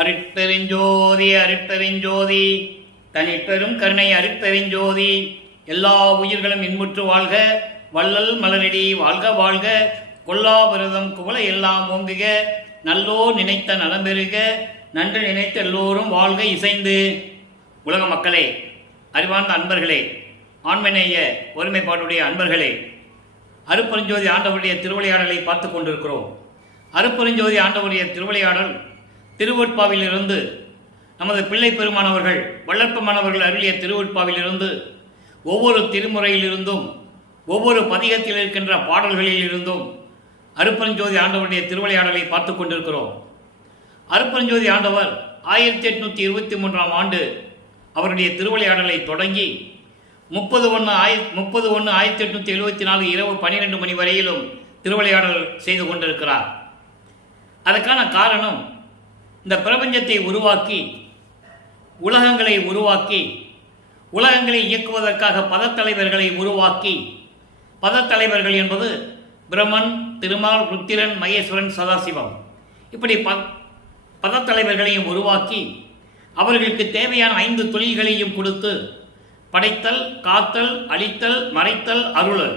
அருட்பெருஞ்சோதி அருட்பெருஞ்சோதி தனிப்பெரும் கருணை அருட்பெருஞ்சோதி. எல்லா உயிர்களும் இன்புற்று வாழ்க, வள்ளல் மலரடி வாழ்க வாழ்க, கொல்லாபிரதம் குவள எல்லாம் ஓங்குக, நல்லோ நினைத்த நலம்பெறுக, நன்று நினைத்த எல்லோரும் வாழ்க இசைந்து. உலக மக்களே, அறிவார்ந்த அன்பர்களே, ஆண்மநேய ஒருமைப்பாட்டுடைய அன்பர்களே, அருட்பெருஞ்சோதி ஆண்டவருடைய திருவிளையாடலை பார்த்து கொண்டிருக்கிறோம். அருட்பெருஞ்சோதி ஆண்டவருடைய திருவிளையாடல் திருவொட்பாவிலிருந்து நமது பிள்ளை பெருமானவர்கள் வள்ளற்பமானவர்கள் அருளிய திருவொட்பாவிலிருந்து ஒவ்வொரு திருமுறையிலிருந்தும் ஒவ்வொரு பதிகத்தில் இருக்கின்ற பாடல்களில் இருந்தும் அருட்பெருஞ்சோதி ஆண்டவருடைய திருவிளையாடலை பார்த்து கொண்டிருக்கிறோம். அருட்பெருஞ்சோதி ஆண்டவர் 1823ஆம் ஆண்டு அவருடைய திருவிளையாடலை தொடங்கி 30/1/1874 இரவு 12 மணி வரையிலும் திருவிளையாடல் செய்து கொண்டிருக்கிறார். அதற்கான காரணம், இந்த பிரபஞ்சத்தை உருவாக்கி உலகங்களை உருவாக்கி உலகங்களை இயக்குவதற்காக பதத்தலைவர்களை உருவாக்கி, பதத்தலைவர்கள் என்பது பிரம்மன், திருமால், ருத்திரன், மகேஸ்வரன், சதாசிவம், இப்படி பதத்தலைவர்களையும் உருவாக்கி அவர்களுக்கு தேவையான 5 தொழில்களையும் கொடுத்து படைத்தல், காத்தல், அழித்தல், மறைத்தல், அருளல்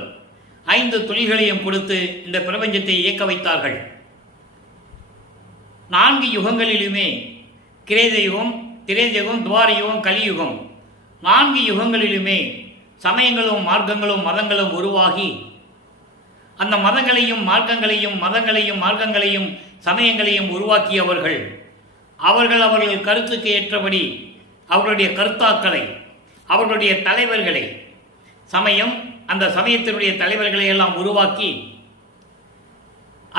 5 தொழில்களையும் கொடுத்து இந்த பிரபஞ்சத்தை இயக்க வைத்தார்கள். 4 யுகங்களிலுமே கிரேதயுகம், திரேதயுகம், துவாரயுகம், கலியுகம் 4 யுகங்களிலுமே சமயங்களும் மார்க்கங்களும் மதங்களும் உருவாகி அந்த மதங்களையும் மார்க்கங்களையும் சமயங்களையும் உருவாக்கியவர்கள் அவர்கள் கருத்துக்கு ஏற்றபடி அவர்களுடைய கருத்தாக்களை, அவர்களுடைய தலைவர்களை, சமயம் அந்த சமயத்தினுடைய தலைவர்களை எல்லாம் உருவாக்கி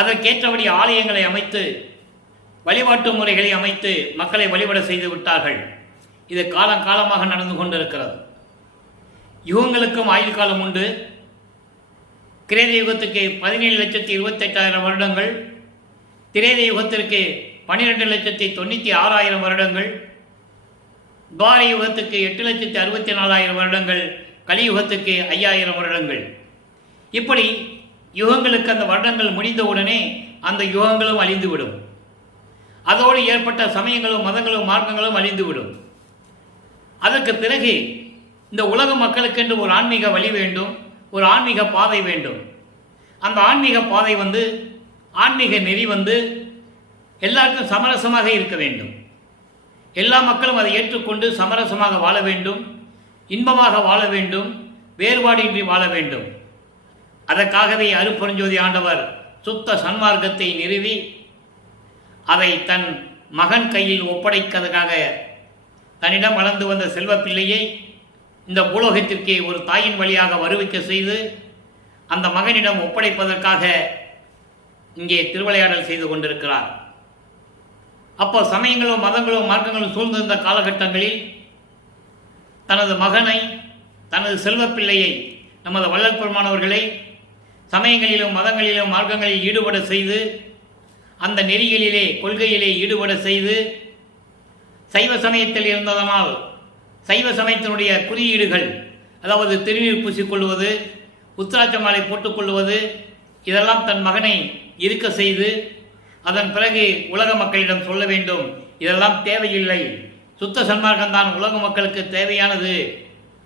அதற்கேற்றபடி ஆலயங்களை அமைத்து வழிபாட்டு முறைகளை அமைத்து மக்களை வழிபட செய்து விட்டார்கள். இது காலமாக நடந்து கொண்டிருக்கிறது. யுகங்களுக்கும் ஆயுள் காலம் உண்டு. கிரேத யுகத்துக்கு 17,28,000 வருடங்கள், திரேத யுகத்திற்கு 12,96,000 வருடங்கள், துவார யுகத்துக்கு 8,64,000 வருடங்கள், கலியுகத்துக்கு 5,000 வருடங்கள். இப்படி யுகங்களுக்கு அந்த வருடங்கள் முடிந்தவுடனே அந்த யுகங்களும் அழிந்துவிடும். அதோடு ஏற்பட்ட சமயங்களும் மதங்களும் மார்க்கங்களும் அழிந்துவிடும். அதற்கு பிறகு இந்த உலக மக்களுக்கென்று ஒரு ஆன்மீக வழி வேண்டும், ஒரு ஆன்மீக பாதை வேண்டும். அந்த ஆன்மீக பாதை ஆன்மீக நெறி எல்லாருக்கும் சமரசமாக இருக்க வேண்டும். எல்லா மக்களும் அதை ஏற்றுக்கொண்டு சமரசமாக வாழ வேண்டும், இன்பமாக வாழ வேண்டும், வேறுபாடின்றி வாழ வேண்டும். அதற்காகவே அருட்பெருஞ்சோதி ஆண்டவர் சுத்த சன்மார்க்கத்தை நிறுவி அதை தன் மகன் கையில் ஒப்படைக்கிறதுக்காக தன்னிடம் வளர்ந்து வந்த செல்வ பிள்ளையை இந்த பூலோகத்திற்கு ஒரு தாயின் வழியாக வருவிக்க செய்து அந்த மகனிடம் ஒப்படைப்பதற்காக இங்கே திருவிளையாடல் செய்து கொண்டிருக்கிறார். அப்போ சமயங்களும் மதங்களும் மார்க்கங்களும் சூழ்ந்திருந்த காலகட்டங்களில் தனது மகனை, தனது செல்வ பிள்ளையை, நமது வள்ளற்பெருமானவர்களை சமயங்களிலும் மதங்களிலும் மார்க்கங்களில் ஈடுபட செய்து அந்த நெறிகளிலே கொள்கையிலே ஈடுபட செய்து சைவ சமயத்தில் இருந்ததனால் சைவ சமயத்தினுடைய குறியீடுகள், அதாவது திருநீர் பூசிக்கொள்வது, உத்திராட்ச மாலை போட்டுக்கொள்வது, இதெல்லாம் தன் மகனை இருக்க செய்து அதன் பிறகு உலக மக்களிடம் சொல்ல வேண்டும், இதெல்லாம் தேவையில்லை, சுத்த சன்மார்க்கம்தான் உலக மக்களுக்கு தேவையானது,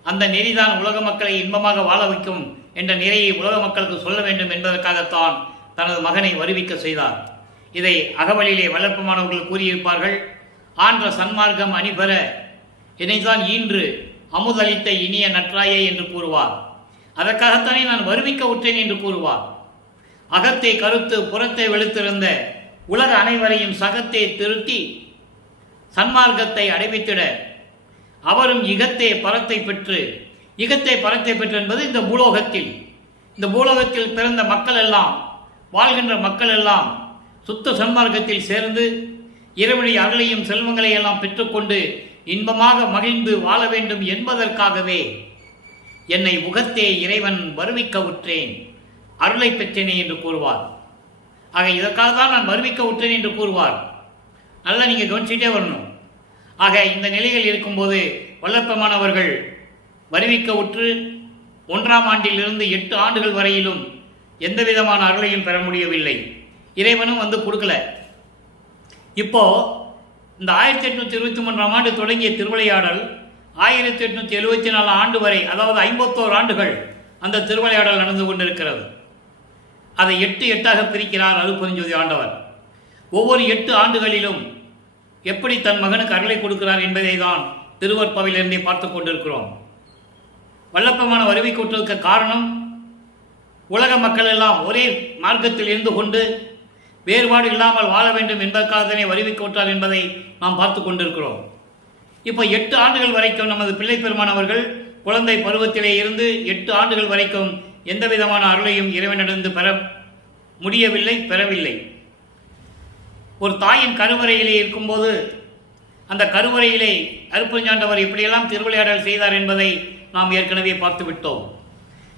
அந்த நெறிதான் உலக மக்களை இன்பமாக வாழ வைக்கும் என்ற நிறையை உலக மக்களுக்கு சொல்ல வேண்டும் என்பதற்காகத்தான் தனது மகனை வருவிக்க செய்தார். இதை அகவலிலே வளர்ப்பமானவர்கள் கூறியிருப்பார்கள். ஆன்ற சன்மார்க்கம் அணிபெற என்னைத்தான் ஈன்று அமுதளித்த இனிய நற்றாயே என்று கூறுவார். அதற்காகத்தானே நான் வருவிக்க உற்றேன் என்று கூறுவார். அகத்தை கருத்து புறத்தை வெளுத்திருந்த உலக அனைவரையும் சகத்தை திருத்தி சன்மார்க்கத்தை அடைவித்திட அவரும் இகத்தை பரத்தை பெற்று என்பது இந்த பூலோகத்தில் பிறந்த மக்கள் எல்லாம், வாழ்கின்ற மக்கள் எல்லாம் சுத்த சன்மார்க்கத்தில் சேர்ந்து இறைவனுடைய அருளையும் செல்வங்களை எல்லாம் பெற்றுக்கொண்டு இன்பமாக மகிழ்ந்து வாழ வேண்டும் என்பதற்காகவே என்னை உகத்தே இறைவன் வருவிக்க உற்றேன், அருளை பெற்றேனே என்று கூறுவார். ஆக இதற்காக தான் நான் வருவிக்க உற்றேன் என்று கூறுவார். நல்லா நீங்கள் கவனிச்சுட்டே வரணும். ஆக இந்த நிலையில் இருக்கும்போது வள்ளற்பமானவர்கள் வருவிக்க உற்று 1ஆம் ஆண்டிலிருந்து 8 ஆண்டுகள் வரையிலும் எந்த விதமான அருளையும் பெற முடியவில்லை. இறைவனும் கொடுக்கல. இப்போ இந்த 1823ஆம் ஆண்டு தொடங்கிய திருவிளையாடல் 1874 ஆண்டு வரை, அதாவது 51 ஆண்டுகள் அந்த திருவிளையாடல் நடந்து கொண்டிருக்கிறது. அதை 8 பிரிக்கிறார் அருட்பெருஞ்சோதி ஆண்டவர். ஒவ்வொரு 8 ஆண்டுகளிலும் எப்படி தன் மகனுக்கு அருளை கொடுக்கிறார் என்பதை தான் திருவற்பாவிலிருந்தே பார்த்து கொண்டிருக்கிறோம். வல்லப்பமான வருவி கொண்டிருக்க காரணம், உலக மக்கள் எல்லாம் ஒரே மார்க்கத்தில் இருந்து கொண்டு வேறுபாடு இல்லாமல் வாழ வேண்டும் என்பதற்காகத்தானே வருவி கொண்டார் என்பதை நாம் பார்த்து கொண்டிருக்கிறோம். இப்போ 8 ஆண்டுகள் வரைக்கும் நமது பிள்ளை பெருமானவர்கள் குழந்தை பருவத்திலே இருந்து 8 ஆண்டுகள் வரைக்கும் எந்த விதமான அருளையும் இறைவனிடந்து பெற முடியவில்லை, பெறவில்லை. ஒரு தாயின் கருவறையிலே இருக்கும்போது அந்த கருவறையிலே அருட்பெருஞ்சாண்டவர் எப்படியெல்லாம் திருவிளையாடல் செய்தார் என்பதை நாம் ஏற்கனவே பார்த்து விட்டோம்.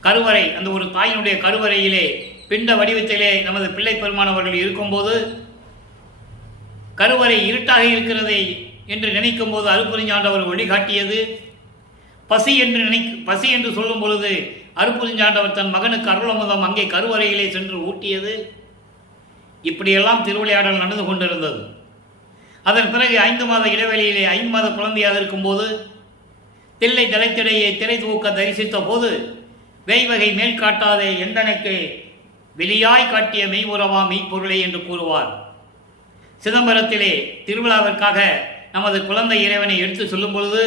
கருவறை, அந்த ஒரு தாயினுடைய கருவறையிலே பிண்ட வடிவத்திலே நமது பிள்ளை பெருமானவர்கள் இருக்கும்போது கருவறை இருட்டாக இருக்கிறதை என்று நினைக்கும் போது அருட்பெருஞ்சாண்டவர் வழிகாட்டியது. பசி என்று சொல்லும் பொழுது அருட்பெருஞ்சாண்டவர் தன் மகனுக்கு அருளமுதம் அங்கே கருவறையிலே சென்று ஊட்டியது. இப்படியெல்லாம் திருவிளையாடல் நடந்து கொண்டிருந்தது. அதன் பிறகு 5 மாத இடைவெளியிலே 5 மாத குழந்தையாக இருக்கும்போது தில்லை தலைத்திடையே திரை தூக்க தரிசித்த போது வேய்வகை மேல் காட்டாதே எந்தனைக்கு வெளியாய் காட்டிய மெய் உறவா மெய்ப்பொருளை என்று கூறுவார். சிதம்பரத்திலே திருவிழாவிற்காக நமது குழந்தை இறைவனை எடுத்து சொல்லும் பொழுது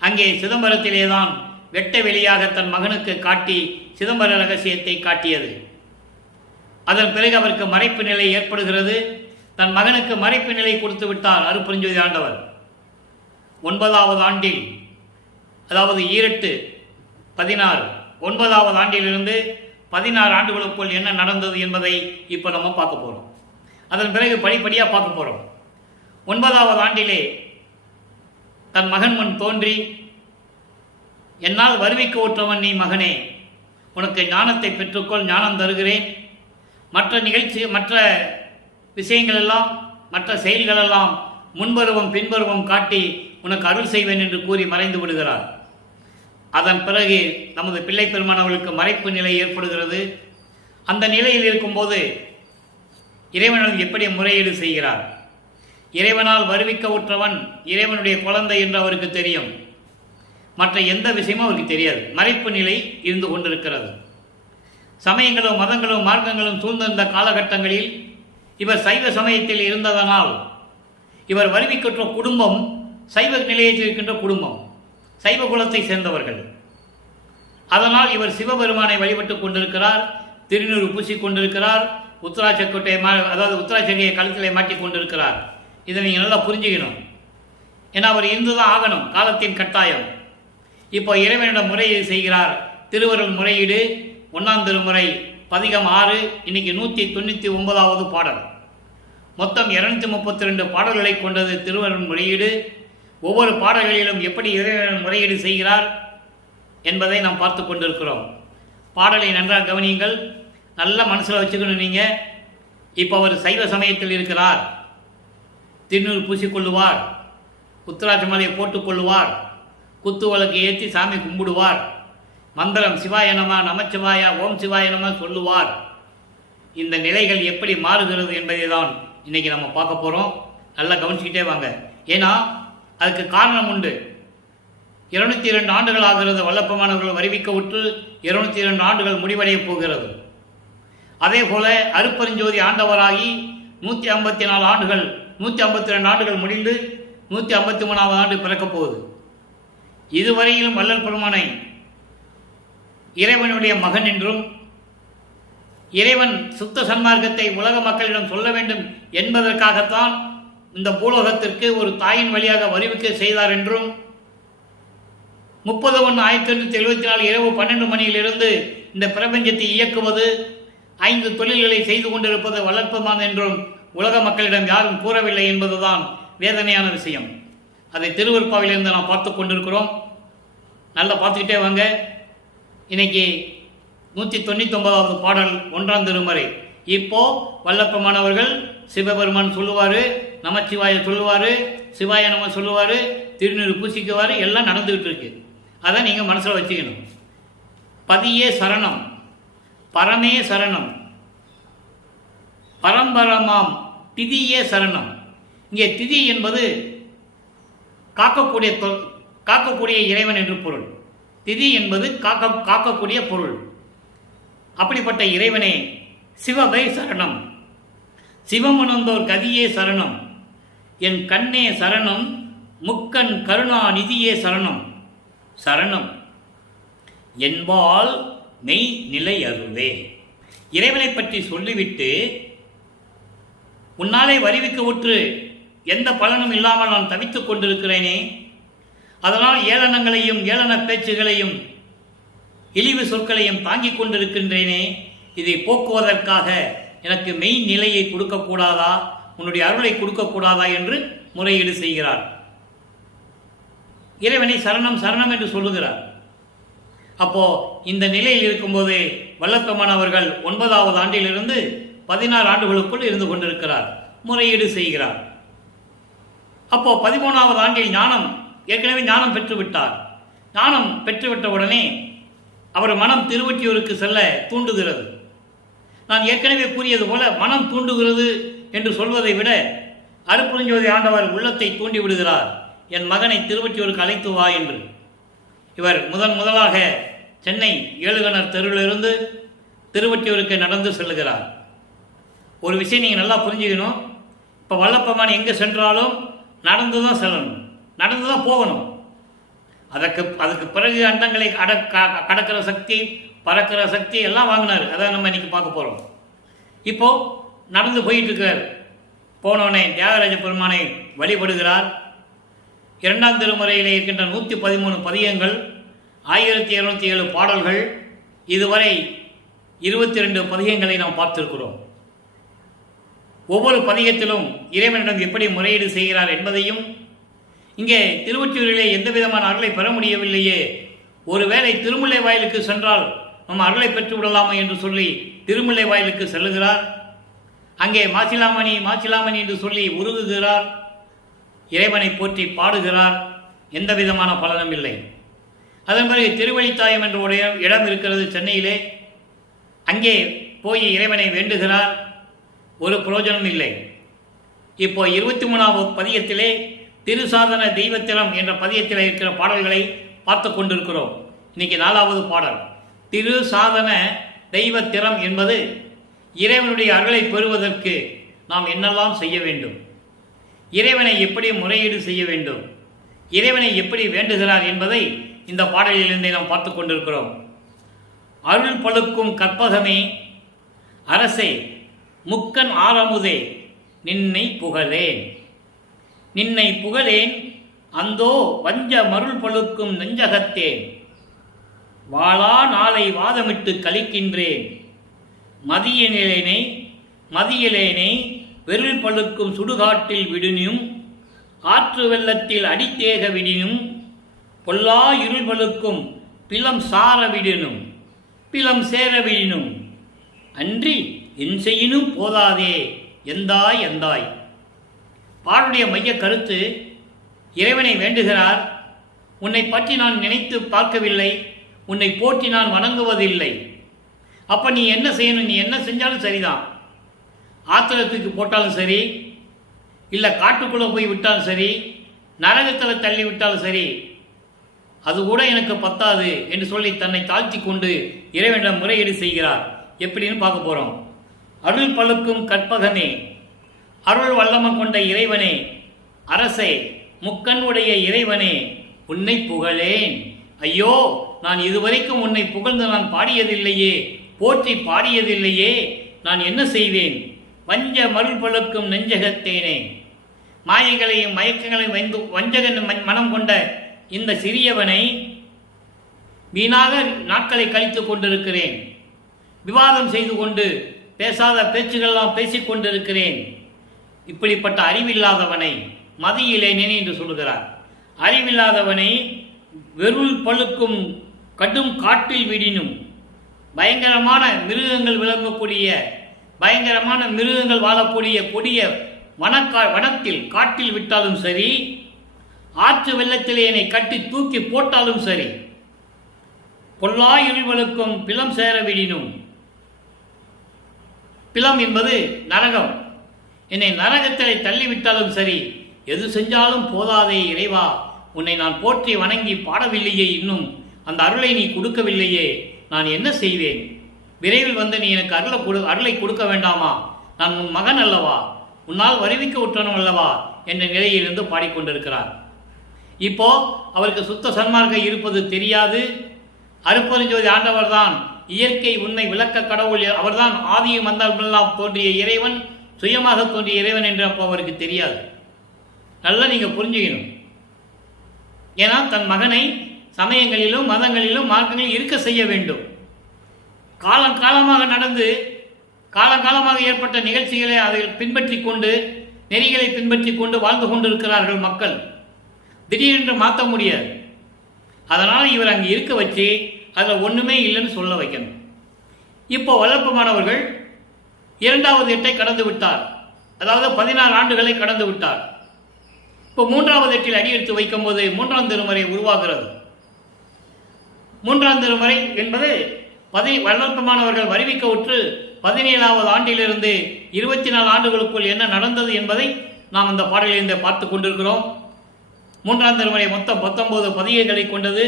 அங்கே சிதம்பரத்திலே தான் வெட்ட வெளியாக தன் மகனுக்கு காட்டி சிதம்பர ரகசியத்தை காட்டியது. அதன் பிறகு அவருக்கு மறைப்பு நிலை ஏற்படுகிறது. தன் மகனுக்கு மறைப்பு நிலை கொடுத்து விட்டார் அருட்பெருஞ்சோதி ஆண்டவர். 9வது ஆண்டில், அதாவது 16 9வது ஆண்டிலிருந்து 16 ஆண்டுகளுக்குள் என்ன நடந்தது என்பதை இப்போ நம்ம பார்க்க போகிறோம். அதன் பிறகு படிப்படியாக பார்க்க போகிறோம். 9வது ஆண்டிலே தன் மகன் முன் தோன்றி, என்னால் வருவிக்க ஊற்றவன் நீ மகனே, உனக்கு ஞானத்தை பெற்றுக்கொள், ஞானம் தருகிறேன், மற்ற விஷயங்களெல்லாம் மற்ற செயல்களெல்லாம் முன்பருவம் பின்பருவம் காட்டி உனக்கு அருள் செய்வேன் என்று கூறி மறைந்து விடுகிறார். அதன் பிறகு நமது பிள்ளை பெருமானவர்களுக்கு மறைப்பு நிலை ஏற்படுகிறது. அந்த நிலையில் இருக்கும்போது இறைவனிடம் எப்படி முறையீடு செய்கிறார்? இறைவனால் வருவிக்க உற்றவன் இறைவனுடைய குழந்தை என்று அவருக்கு தெரியும். மற்ற எந்த விஷயமும் அவருக்கு தெரியாது. மறைப்பு நிலை இருந்து கொண்டிருக்கிறது. சமயங்களும் மதங்களும் மார்க்கங்களும் சூழ்ந்திருந்த காலகட்டங்களில் இவர் சைவ சமயத்தில் இருந்ததனால் இவர் வருவிக்கற்ற குடும்பம் சைவ நிலையத்தில் இருக்கின்ற குடும்பம், சைவ குலத்தை சேர்ந்தவர்கள். அதனால் இவர் சிவபெருமானை வழிபட்டுக் கொண்டிருக்கிறார், திருநூறு பூசிக் கொண்டிருக்கிறார், உத்தராட்சக்கோட்டை அதாவது உத்தராட்சரியை கழுத்திலே மாட்டிக் கொண்டிருக்கிறார். இதை நீங்கள் நல்லா புரிஞ்சுக்கணும். ஏன்னா அவர் இருந்துதான் ஆகணும், காலத்தின் கட்டாயம். இப்போ இறைவனிடம் முறையீடு செய்கிறார். திருவருள் முறையீடு 1ஆம் திருமுறை பதிகம் 6, இன்னைக்கு 199வது பாடல். மொத்தம் 232 பாடல்களை கொண்டது திருவருள் முறையீடு. ஒவ்வொரு பாடல்களிலும் எப்படி இறைவன் முறையீடு செய்கிறார் என்பதை நாம் பார்த்து கொண்டிருக்கிறோம். பாடலை நன்றாக கவனியுங்கள், நல்ல மனசில் வச்சுக்கணும். நீங்கள் இப்போ அவர் சைவ சமயத்தில் இருக்கிறார், திருநூறு பூசிக்கொள்ளுவார், உத்தராட்ச மாலையை போட்டுக்கொள்ளுவார், குத்து வழக்கு ஏற்றி சாமி கும்பிடுவார், மந்திரம் சிவாய நம, நமச்சிவாய, ஓம் சிவாய நம சொல்லுவார். இந்த நிலைகள் எப்படி மாறுகிறது என்பதை தான் இன்னைக்கு நம்ம பார்க்க போகிறோம். நல்லா கவனிச்சுக்கிட்டே வாங்க. ஏன்னா அதுக்கு காரணம் உண்டு. 202 ஆண்டுகள் ஆகிறது வல்லப்பமானவர்கள் வருவிக்க விட்டு 202 ஆண்டுகள் முடிவடைய போகிறது. அதே போல அருட்பெருஞ்சோதி ஆண்டவராகி 154 ஆண்டுகள், 152 ஆண்டுகள் முடிந்து 153வது ஆண்டு பிறக்கப் போகுது. இதுவரையிலும் வள்ளல் பெருமானை இறைவனுடைய மகன் என்றும் இறைவன் சுத்த சன்மார்க்கத்தை உலக மக்களிடம் சொல்ல வேண்டும் என்பதற்காகத்தான் இந்த பூலோகத்திற்கு ஒரு தாயின் வழியாக வருவிக்க செய்தார் என்றும் 30/1/1874 இரவு 12 மணியிலிருந்து இந்த பிரபஞ்சத்தை இயக்குவது, 5 தொழில்களை செய்து கொண்டிருப்பது வளர்ப்பமான் என்றும் உலக மக்களிடம் யாரும் கூறவில்லை என்பதுதான் வேதனையான விஷயம். அதை திருவருட்பாவிலிருந்து நாம் பார்த்து கொண்டிருக்கிறோம். நல்லா பார்த்துக்கிட்டே வாங்க. இன்னைக்கு 199வது பாடல் 1ஆம் திருமுறை. இப்போ வல்லப்பமானவர்கள் சிவபெருமான் சொல்லுவார், நமச்சிவாய சொல்லுவார், சிவாய நம சொல்லுவார், திருநீறு பூசிக்குவார், எல்லாம் நடந்துகிட்டு இருக்கு. அதை நீங்கள் மனசில் வச்சுக்கணும். பதியே சரணம், பரமே சரணம், பரம்பரமாம் திதியே சரணம். இங்கே திதி என்பது காக்கக்கூடிய இறைவன் என்று பொருள். திதி என்பது காக்கக்கூடிய பொருள். அப்படிப்பட்ட இறைவனே சிவவை சரணம், சிவமுணர்ந்தோர் கதியே சரணம், என் கண்ணே சரணம், முக்கண் கருணா நிதியே சரணம், சரணம் என்பால் மெய் நிலை அருளே. இறைவனை பற்றி சொல்லிவிட்டு, உன்னாலே வருவிக்க உற்று எந்த பலனும் இல்லாமல் நான் தவித்துக் கொண்டிருக்கிறேனே, அதனால் ஏளனங்களையும் ஏளன பேச்சுகளையும் இழிவு சொற்களையும் தாங்கிக் கொண்டிருக்கின்றேனே, இதை போக்குவதற்காக எனக்கு மெய் நிலையை கொடுக்கக்கூடாதா, உன்னுடைய அருளை கொடுக்கக்கூடாதா என்று முறையீடு செய்கிறார். இறைவனை சரணம் சரணம் என்று சொல்லுகிறார். அப்போ இந்த நிலையில் இருக்கும்போது வல்லப்பெருமான் அவர்கள் 9வது ஆண்டிலிருந்து 16 ஆண்டுகளுக்குள் இருந்து கொண்டிருக்கிறார், முறையீடு செய்கிறார். அப்போ 13வது ஆண்டில் ஏற்கனவே ஞானம் பெற்றுவிட்டார். ஞானம் பெற்றுவிட்ட உடனே அவர் மனம் திருவொற்றியூருக்கு செல்ல தூண்டுகிறது. நான் ஏற்கனவே கூறியது போல மனம் தூண்டுகிறது என்று சொல்வதை விட அருட்பெருஞ்சோதி ஆண்டவர் உள்ளத்தை தூண்டி விடுகிறார். என் மகனை திருவொற்றியூருக்கு அழைத்து வா என்று. இவர் முதலாக சென்னை ஏழுகணர் தெருவிலிருந்து திருவொற்றியூருக்கு நடந்து செல்லுகிறார். ஒரு விஷயம் நீங்கள் நல்லா புரிஞ்சுக்கணும். இப்போ வல்லப்பெருமான் எங்கே சென்றாலும் நடந்து தான் செல்லணும், நடந்து தான் போகணும். அதுக்கு பிறகு அண்டங்களை கடக்கிற சக்தி, பறக்கிற சக்தி எல்லாம் வாங்கினார். அதான் நம்ம இன்னைக்கு பார்க்க போகிறோம். இப்போது நடந்து போயிட்டு இருக்கார். போனோடனே தியாகராஜ பெருமானை வழிபடுகிறார். 2ஆம் திருமுறையில் இருக்கின்ற 113 பதிகங்கள், 1207 பாடல்கள், இதுவரை 22 பதிகங்களை நாம் பார்த்திருக்கிறோம். ஒவ்வொரு பதிகத்திலும் இறைவனிடம் எப்படி முறையீடு செய்கிறார் என்பதையும், இங்கே திருவொற்றியூரிலே எந்த விதமான அருளை பெற முடியவில்லையே, ஒருவேளை திருமுல்லை வாயிலுக்கு சென்றால் நம்ம அருளை பெற்று விடலாமா என்று சொல்லி திருமுல்லை வாயிலுக்கு செல்லுகிறார். அங்கே மாசிலாமணி மாசிலாமணி என்று சொல்லி உருகுகிறார். இறைவனை போற்றி பாடுகிறார். எந்த விதமான பலனும் இல்லை. அதன் பிறகு திருவழித்தாயம் என்ற ஒரு இடம் இருக்கிறது சென்னையிலே. அங்கே போய் இறைவனை வேண்டுகிறார். ஒரு பிரயோஜனம் இல்லை. இப்போ 23வது பதிகத்திலே திருசாதன தெய்வத்திரம் என்ற பதியத்தில் இருக்கிற பாடல்களை பார்த்து கொண்டிருக்கிறோம். இன்னைக்கு 4வது பாடல். திருசாதன தெய்வத்திரம் என்பது இறைவனுடைய அருளை பெறுவதற்கு நாம் என்னெல்லாம் செய்ய வேண்டும், இறைவனை எப்படி முறையீடு செய்ய வேண்டும், இறைவனை எப்படி வேண்டுகிறார் என்பதை இந்த பாடலிலிருந்தே நாம் பார்த்து கொண்டிருக்கிறோம். அருள் பழுக்கும் கற்பகமே அரசே முக்கன் ஆரமுதே நின்னை புகழேன், நின்னை புகழேன் அந்தோ வஞ்ச மருள் பழுக்கும் நெஞ்சகத்தேன், வாளா நாளை வாதமிட்டு கழிக்கின்றேன், மதியிலேனை வெருள் பழுக்கும் சுடுகாட்டில் விடினும் ஆற்று வெள்ளத்தில் அடித்தேக விடினும் பொல்லா இருள் பழுக்கும் பிலம் சார விடினும் பிலம் சேர விடினும் அன்றி என் செய்யினும் போதாதே எந்தாய் எந்தாய். பாடலுடைய மைய கருத்து, இறைவனை வேண்டுகிறார். உன்னை பற்றி நான் நினைத்து பார்க்கவில்லை, உன்னை போற்றி நான் வணங்குவதில்லை. அப்போ நீ என்ன செய்யணும், நீ என்ன செஞ்சாலும் சரிதான். ஆத்திரத்துக்கு போட்டாலும் சரி, இல்லை காட்டுக்குள்ளே போய் விட்டாலும் சரி, நரகத்தில் தள்ளி விட்டாலும் சரி, அது கூட எனக்கு பத்தாது என்று சொல்லி தன்னை தாழ்த்தி கொண்டு இறைவனிடம் முறையீடு செய்கிறார். எப்படின்னு பார்க்க போகிறோம். அருள் பழுக்கும் கற்பகமே, அருள் வல்லமம் கொண்ட இறைவனே, அரசே முக்கண் உடைய இறைவனே, உன்னை புகழேன். ஐயோ, நான் இதுவரைக்கும் உன்னை புகழ்ந்து நான் பாடியதில்லையே, போற்றி பாடியதில்லையே, நான் என்ன செய்வேன்? வஞ்ச மருள் பழுக்கும் நெஞ்சகத்தேனே, மாயைகளையும் மயக்கங்களையும் வஞ்சகன் மனம் கொண்ட இந்த சிறியவனை வீணாக நாட்களை கழித்து கொண்டிருக்கிறேன். விவாதம் செய்து கொண்டு பேசாத பேச்சுகளெல்லாம் பேசிக் கொண்டிருக்கிறேன். இப்படிப்பட்ட அறிவில்லாதவனை மதியிலேனே என்று சொல்லுகிறார். அறிவில்லாதவனை வெருள் பழுக்கும் கடும் காட்டில் விடினும், பயங்கரமான மிருகங்கள் விளங்கக்கூடிய, பயங்கரமான மிருகங்கள் வாழக்கூடிய கொடிய வனத்தில் காட்டில் விட்டாலும் சரி, ஆற்று வெள்ளத்திலே என்னை கட்டி தூக்கி போட்டாலும் சரி, பொல்லா இருள்களுக்கும் பிலம் சேர விடினும். பிலம் என்பது நரகம். என்னை நரகத்திலே தள்ளிவிட்டாலும் சரி, எது செஞ்சாலும் போதாதே இறைவா, உன்னை நான் போற்றி வணங்கி பாடவில்லையே, இன்னும் அந்த அருளை நீ கொடுக்கவில்லையே, நான் என்ன செய்வேன்? விரைவில் வந்து நீ எனக்கு அருளை கொடுக்க வேண்டாமா? நான் உன் மகன் அல்லவா, உன்னால் வருவிக்க உற்றனும் அல்லவா என்ற நிலையிலிருந்து பாடிக்கொண்டிருக்கிறார். இப்போ அவருக்கு சுத்த சன்மார்க்கம் இருப்பது தெரியாது. அருட்பெருஞ்சோதி ஆண்டவர் தான் இயற்கை உண்மை விளக்க கடவுள், அவர்தான் ஆதியும் அந்தமெல்லாம் தோன்றிய இறைவன், சுயமாக தோன்றிய இறைவன் என்று அப்போ அவருக்கு தெரியாது. நல்லா நீங்கள் புரிஞ்சுக்கணும். ஏன்னா தன் மகனை சமயங்களிலும் மதங்களிலும் மார்க்கங்களிலும் இருக்க செய்ய வேண்டும். காலங்காலமாக நடந்து காலங்காலமாக ஏற்பட்ட நிகழ்ச்சிகளை அதை பின்பற்றி கொண்டு, நெறிகளை பின்பற்றி கொண்டு வாழ்ந்து கொண்டிருக்கிறார்கள் மக்கள். திடீரென்று மாற்ற முடியாது. அதனால் இவர் அங்கே இருக்க வச்சு அதில் ஒன்றுமே இல்லைன்னு சொல்ல வைக்கணும். இப்போ வளர்ப்பு மாணவர்கள் 2வது எட்டை கடந்து விட்டார். அதாவது 16 ஆண்டுகளை கடந்து விட்டார். இப்போ 3வது எட்டில் அடி எடுத்து வைக்கும் போது 3ஆம் திருமுறை உருவாகிறது. 3ஆம் திருமுறை என்பது வளர்ப்பு மாணவர்கள் வருவிக்க உற்று 17வது ஆண்டிலிருந்து 24 ஆண்டுகளுக்குள் என்ன நடந்தது என்பதை நாம் இந்த பாடலிலிருந்து பார்த்து கொண்டிருக்கிறோம். 3ஆம் திருமுறை மொத்தம் 19 பதிகங்களை கொண்டது.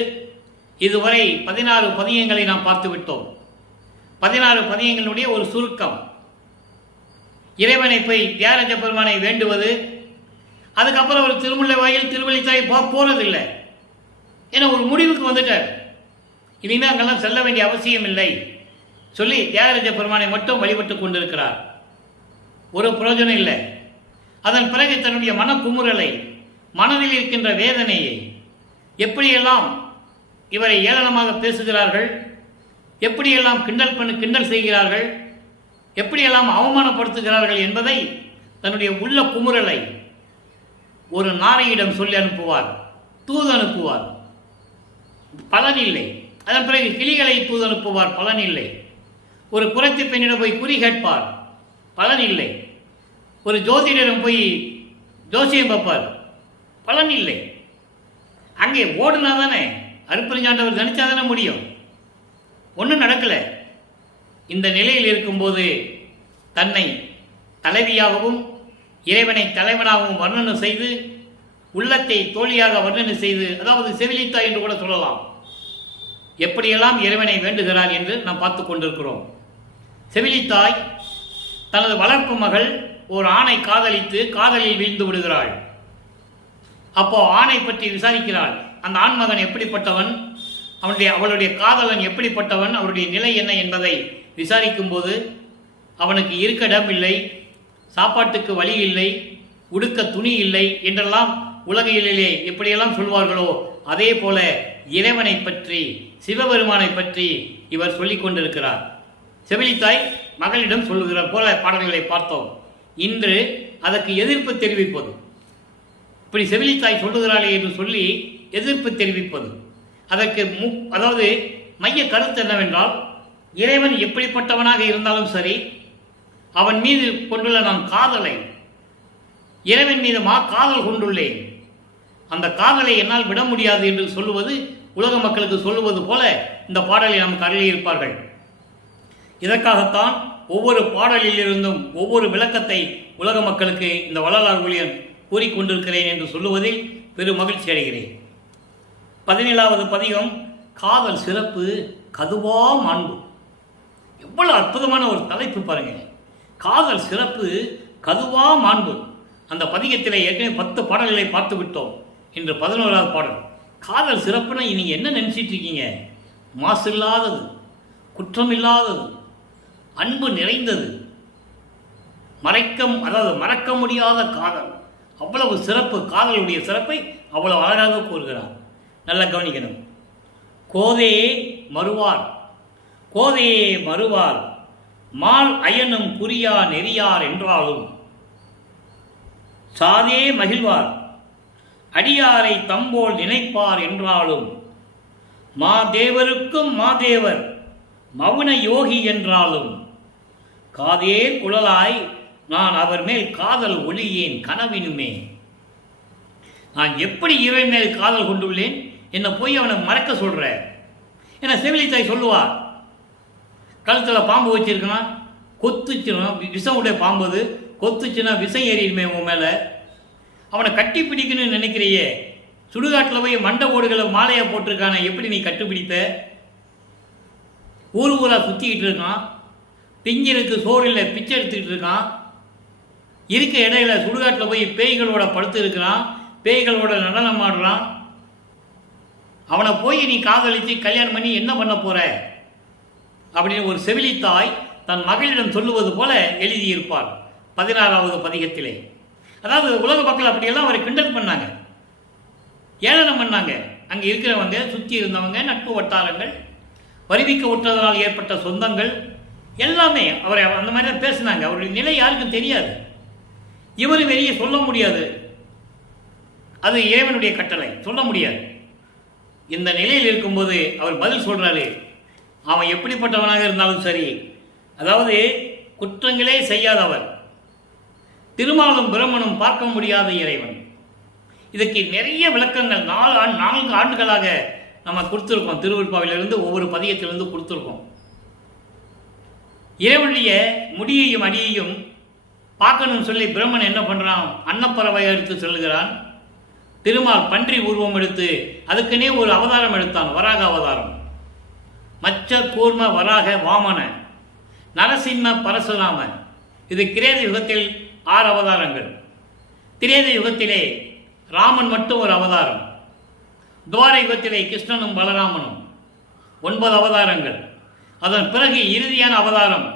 இதுவரை 16 பதிகங்களை நாம் பார்த்து விட்டோம். 16 பதிகங்களுடைய ஒரு சுருக்கம். இறைவனை போய் தியாகராஜ பெருமானை வேண்டுவது, அதுக்கப்புறம் ஒரு திருமுல்லை வாயில் திருவள்ளித்தாய் போறதில்லை. ஏன்னா ஒரு முடிவுக்கு வந்துட்டார். இனிமேல் அங்கெல்லாம் செல்ல வேண்டிய அவசியம் இல்லை சொல்லி தியாகராஜ பெருமானை மட்டும் வழிபட்டு கொண்டிருக்கிறார். ஒரு பிரயோஜனம் இல்லை. அதன் பிறகு தன்னுடைய மனக்குமுறலை, மனதில் இருக்கின்ற வேதனையை, எப்படியெல்லாம் இவரை ஏளனமாக பேசுகிறார்கள், எப்படியெல்லாம் கிண்டல் செய்கிறார்கள், எப்படியெல்லாம் அவமானப்படுத்துகிறார்கள் என்பதை, தன்னுடைய உள்ள குமுறலை ஒரு நாரையிடம் சொல்லி அனுப்புவார், தூது அனுப்புவார், பலன் இல்லை. அதன் பிறகு கிளிகளை தூது அனுப்புவார், பலன் இல்லை. ஒரு புரட்சி பெண்ணிடம் போய் குறி கேட்பார், பலன் இல்லை. ஒரு ஜோதிடரிடம் போய் ஜோசியம் பார்ப்பார், பலன் இல்லை. அங்கே ஓடுனா தானே, அருட்பெருஞ்சாண்டவர் தனிச்சா தானே முடியும். ஒன்றும் நடக்கலை. இந்த நிலையில் இருக்கும்போது தன்னை தலைவியாகவும் இறைவனை தலைவனாகவும் வர்ணனை செய்து, உள்ளத்தை தோழியாக வர்ணனை செய்து, அதாவது செவிலித்தாய் என்று கூட சொல்லலாம், எப்படியெல்லாம் இறைவனை வேண்டுகிறார் என்று நாம் பார்த்து கொண்டிருக்கிறோம். செவிலித்தாய் தனது வளர்ப்பு மகள் ஒரு ஆணை காதலித்து காதலில் வீழ்ந்து விடுகிறாள். அப்போ ஆணை பற்றி விசாரிக்கிறாள். அந்த ஆண்மகன் எப்படிப்பட்டவன், அவளுடைய காதலன் எப்படிப்பட்டவன், அவருடைய நிலை என்ன என்பதை விசாரிக்கும் போது அவனுக்கு இருக்க இடம் இல்லை, சாப்பாட்டுக்கு வழி இல்லை, உடுக்க துணி இல்லை என்றெல்லாம் உலகிலே எப்படியெல்லாம் சொல்வார்களோ அதே போல இறைவனை பற்றி, சிவபெருமானை பற்றி இவர் சொல்லிக் கொண்டிருக்கிறார். செவிலித்தாய் மகளிடம் சொல்லுகிற போல பாடல்களை பார்த்தோம். இன்று அதற்கு எதிர்ப்பு தெரிவிப்பது, இப்படி செவிலித்தாய் சொல்லுகிறாளே என்று சொல்லி எதிர்ப்பு தெரிவிப்பது, அதற்கு அதாவது மைய கருத்து என்னவென்றால், இறைவன் எப்படிப்பட்டவனாக இருந்தாலும் சரி, அவன் மீது கொண்டுள்ள நான் காதலை, இறைவன் மீது காதல் கொண்டுள்ளேன், அந்த காதலை என்னால் விட முடியாது என்று சொல்லுவது, உலக மக்களுக்கு சொல்லுவது போல இந்த பாடலை நமக்கு அருளியிருப்பார்கள். இதற்காகத்தான் ஒவ்வொரு பாடலிலிருந்தும் ஒவ்வொரு விளக்கத்தை உலக மக்களுக்கு இந்த வள்ளலார் ஊழியன் கூறிக்கொண்டிருக்கிறேன் என்று சொல்லுவதில் பெரும் மகிழ்ச்சி அடைகிறேன். 17வது பதிகம், காதல் சிறப்பு கதுவா மாண்பு. எவ்வளவு அற்புதமான ஒரு தலைப்பு பாருங்க. காதல் சிறப்பு கதுவா மாண்பு. அந்த பதிகத்திலே ஏற்கனவே 10 பாடல்களை பார்த்து விட்டோம். இன்று 11வது பாடல். காதல் சிறப்புனா நீங்கள் என்ன நினச்சிட்டு இருக்கீங்க? மாசு இல்லாதது, குற்றம் இல்லாதது, அன்பு நிறைந்தது, மறக்க முடியாத காதல். அவ்வளவு சிறப்பு, காதலுடைய சிறப்பை அவ்வளவு அழகாக கூறுகிறார். நல்லா கவனிக்கணும். கோதையே மறுவார், கோதையே மறுவார், மால் அயனும் புரியா நெறியார் என்றாலும் சாதே மகிழ்வார், அடியாரை தம்போல் நினைப்பார் என்றாலும் மாதேவருக்கும் மாதேவர் மவுன யோகி என்றாலும் காதே குழலாய் நான் அவர் மேல் காதல் ஒளியேன் கனவினுமே. நான் எப்படி இவன் மேல் காதல் கொண்டுள்ளேன், என்னை போய் அவனை மறக்க சொல்ற. ஏன்னா செவிலித்தாய் சொல்லுவார், கழுத்தில் பாம்பு வச்சிருக்கணும், கொத்துச்சிடும், விஷம் உடைய பாம்பு, கொத்துச்சுன்னா விஷம் ஏறிடுமே உன் மேலே. அவனை கட்டி பிடிக்கணும்னு நினைக்கிறியே, சுடுகாட்டில் போய் மண்டை ஓடுகளை மாலையாக போட்டிருக்கான, எப்படி நீ கட்டுப்பிடிப்ப? ஊர் ஊராக சுற்றிக்கிட்டு இருக்கான், திங்கிறதுக்கு சோறு இல்லை, பிச்சை எடுத்துக்கிட்டு இருக்கான். இருக்க இடையில சுடுகாட்டில் போய் பேய்களோட படுத்து இருக்கிறான், பேய்களோட நடனம் ஆடுறான். அவனை போய் நீ காதலித்து கல்யாணம் பண்ணி என்ன பண்ண போற அப்படின்னு ஒரு செவிலித்தாய் தன் மகளிடம் சொல்லுவது போல எழுதியிருப்பார் 16வது பதிகத்திலே. அதாவது உலக மக்கள் அப்படியெல்லாம் அவரை கிண்டல் பண்ணாங்க, ஏளனம் பண்ணாங்க. அங்கே இருக்கிறவங்க, சுற்றி இருந்தவங்க, நட்பு வட்டாரங்கள், வருவிக்க விட்டதனால் ஏற்பட்ட சொந்தங்கள் எல்லாமே அவரை அந்த மாதிரி தான் பேசினாங்க. அவருடைய நிலை யாருக்கும் தெரியாது, இவரு வெளியே சொல்ல முடியாது, அது இறைவனுடைய கட்டளை, சொல்ல முடியாது. இந்த நிலையில் இருக்கும்போது அவர் பதில் சொல்றாரு, அவன் எப்படிப்பட்டவனாக இருந்தாலும் சரி, அதாவது குற்றங்களே செய்யாதவர், திருமாலும் பிரம்மனும் பார்க்க முடியாத இறைவன். இதுக்கு நிறைய விளக்கங்கள் 4 ஆண்டுகளாக நம்ம கொடுத்துருக்கோம். திருவருட்பாவிலிருந்து ஒவ்வொரு பதிகத்திலிருந்து கொடுத்துருக்கோம். இறைவனுடைய முடியையும் அடியையும் பார்க்கணும்னு சொல்லி பிரம்மன் என்ன பண்ணுறான், அன்னப்பறவை எடுத்து சொல்லுகிறான். திருமால் பன்றி உருவம் எடுத்து அதுக்குன்னே ஒரு அவதாரம் எடுத்தான், வராக அவதாரம். மச்ச கூர்ம வராக வாமன நரசிம்ம பரசுராம. இது கிரேத யுகத்தில் 6 அவதாரங்கள். திரேத யுகத்திலே ராமன் மட்டும் ஒரு அவதாரம். துவார யுகத்திலே கிருஷ்ணனும் பலராமனும் 9 அவதாரங்கள். அதன் பிறகு இறுதியான அவதாரம்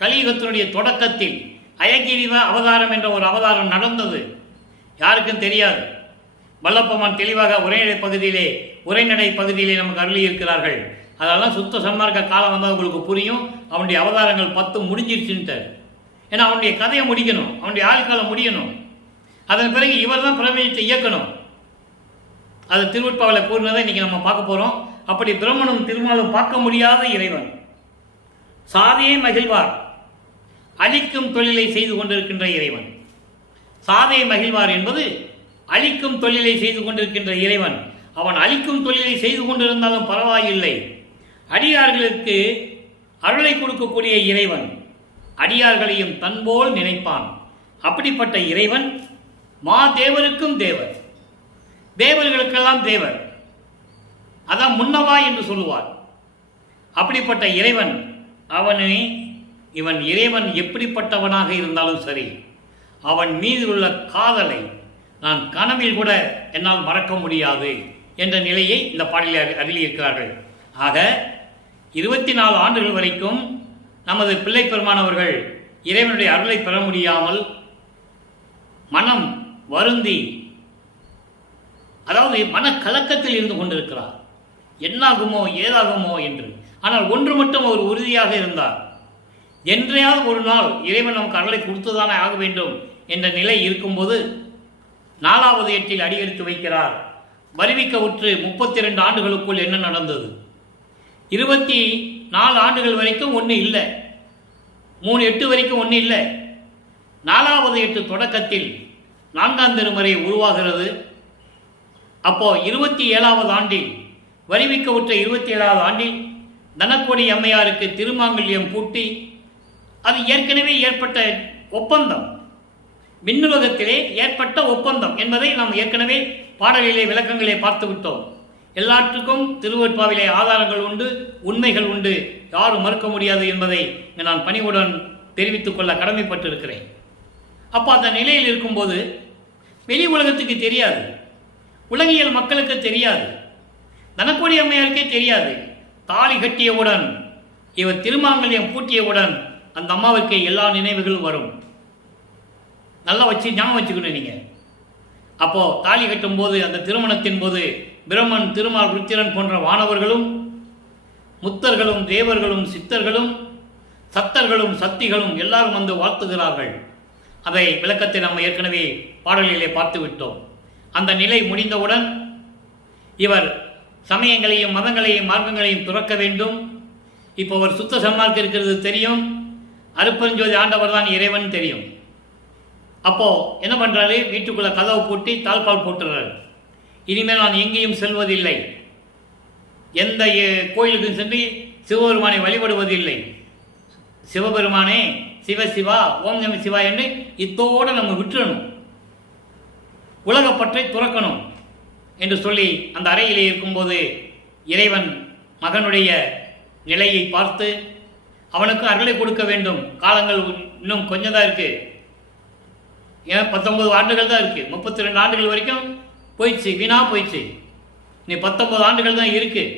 கலியுகத்தினுடைய தொடக்கத்தில் அயகிரிவ அவதாரம் என்ற ஒரு அவதாரம் நடந்தது. யாருக்கும் தெரியாது. வல்லப்பமான் தெளிவாக உரைநடை பகுதியிலே நமக்கு அருளி இருக்கிறார்கள். அதெல்லாம் சுத்த சன்மார்க்க காலம் வந்தால் உங்களுக்கு புரியும். அவனுடைய அவதாரங்கள் 10 முடிஞ்சிருச்சுன்ட்டு. ஏன்னா அவனுடைய கதையை முடிக்கணும், அவனுடைய ஆழ்காலம் முடியணும். அதன் பிறகு இவர் தான் பிரபஞ்சத்தை இயக்கணும். அது திருவருட்பாவில் கூறினதை இன்னைக்கு நம்ம பார்க்க போகிறோம். அப்படி பிரம்மனும் திருமாலும் பார்க்க முடியாத இறைவன். சாதையே மகிழ்வார், அழிக்கும் தொழிலை செய்து கொண்டிருக்கின்ற இறைவன். சாதை மகிழ்வார் என்பது அழிக்கும் தொழிலை செய்து கொண்டிருக்கின்ற இறைவன். அவன் அழிக்கும் தொழிலை செய்து கொண்டிருந்தாலும் பரவாயில்லை, அடியார்களுக்கு அருளை கொடுக்கக்கூடிய இறைவன். அடியார்களையும் தன்போல் நினைப்பான். அப்படிப்பட்ட இறைவன் மாதேவருக்கும் தேவர், தேவர்களுக்கெல்லாம் தேவர். அதான் முன்னவா என்று சொல்லுவார். அப்படிப்பட்ட இறைவன் இவன் இறைவன் எப்படிப்பட்டவனாக இருந்தாலும் சரி, அவன் மீது உள்ள காதலை நான் கனவில் கூட என்னால் மறக்க முடியாது என்ற நிலையை இந்த பாடலில் அருளியிருக்கிறார்கள். ஆக 24 ஆண்டுகள் வரைக்கும் நமது பிள்ளை பெருமானவர்கள் இறைவனுடைய அருளை பெற முடியாமல் மனம் வருந்தி, அதாவது மனக்கலக்கத்தில் இருந்து கொண்டிருக்கிறார். என்னாகுமோ ஏதாகுமோ என்று. ஆனால் ஒன்று மட்டும் அவர் உறுதியாக இருந்தார், என்றையாவது ஒரு நாள் இறைவன் நமக்கு அருளை கொடுத்துதானே ஆக வேண்டும் என்ற நிலை இருக்கும்போது 4வது எட்டில் அடியெடுத்து வைக்கிறார். வருவிக்க உற்று 32 ஆண்டுகளுக்குள் என்ன நடந்தது? 24 ஆண்டுகள் வரைக்கும் ஒன்று இல்லை, 3/8 வரைக்கும் ஒன்று இல்லை. 4வது எட்டு தொடக்கத்தில் 4ஆம் திருமுறை உருவாகிறது. அப்போ 27வது ஆண்டில், வருவிக்க உற்ற 27வது ஆண்டில் தனக்கொடி அம்மையாருக்கு திருமாங்கல்யம் பூட்டி, அது ஏற்கனவே ஏற்பட்ட ஒப்பந்தம், விண்ணுலகத்திலே ஏற்பட்ட ஒப்பந்தம் என்பதை நாம் ஏற்கனவே பாடலிலே விளக்கங்களே பார்த்து விட்டோம். எல்லாற்றுக்கும் திருவருட்பாவிலே ஆதாரங்கள் உண்டு, உண்மைகள் உண்டு, யாரும் மறுக்க முடியாது என்பதை நான் பணிவுடன் தெரிவித்துக் கொள்ள கடமைப்பட்டிருக்கிறேன். அப்போ அந்த நிலையில் இருக்கும்போது வெளி உலகத்துக்கு தெரியாது, உலகியல் மக்களுக்கு தெரியாது, தனக்கொடி அம்மையாருக்கே தெரியாது. தாலி கட்டியவுடன், இவர் திருமாங்கல்யம் பூட்டியவுடன் அந்த அம்மாவுக்கு எல்லா நினைவுகளும் வரும். நல்லா ஞாபகம் வச்சுக்கணும் நீங்கள். அப்போது தாலி கட்டும் போது, அந்த திருமணத்தின் போது பிரம்மன், திருமால், ருத்திரன் போன்ற வானவர்களும், முத்தர்களும், தேவர்களும், சித்தர்களும், சத்தர்களும், சக்திகளும் எல்லாரும் வந்து வாழ்த்துகிறார்கள். அதை விளக்கத்தை நம்ம ஏற்கனவே பாடலிலே பார்த்து விட்டோம். அந்த நிலை முடிந்தவுடன் இவர் சமயங்களையும் மதங்களையும் மார்க்கங்களையும் துறக்க வேண்டும். இப்போ அவர் சுத்த சன்மார்க்கம் இருக்கிறது தெரியும், அருப்பெருஞ்சோதி ஆண்டவர் தான் இறைவன் தெரியும். அப்போது என்ன பண்ணுறாரு, வீட்டுக்குள்ளே கதவை பூட்டி தாழ்பால் போட்டுறாரு. இனிமேல் நான் எங்கேயும் செல்வதில்லை, எந்த கோயிலுக்கும் சென்று சிவபெருமானை வழிபடுவதில்லை. சிவபெருமானே சிவசிவா, ஓம் நம சிவா என்று இத்தோடு நம்ம விட்டுறணும். உலகப்பற்றை துறக்கணும் என்று சொல்லி அந்த அறையிலே இருக்கும்போது இறைவன் மகனுடைய நிலையை பார்த்து அவனுக்கு அருளை கொடுக்க வேண்டும். காலங்கள் இன்னும் கொஞ்சம் தான் இருக்குது. ஏன்னா 19 ஆண்டுகள் தான் இருக்குது. 32 ஆண்டுகள் வரைக்கும் போயிடுச்சு, வீணாக போயிடுச்சு. நீ 19 ஆண்டுகள் தான் இருக்குது.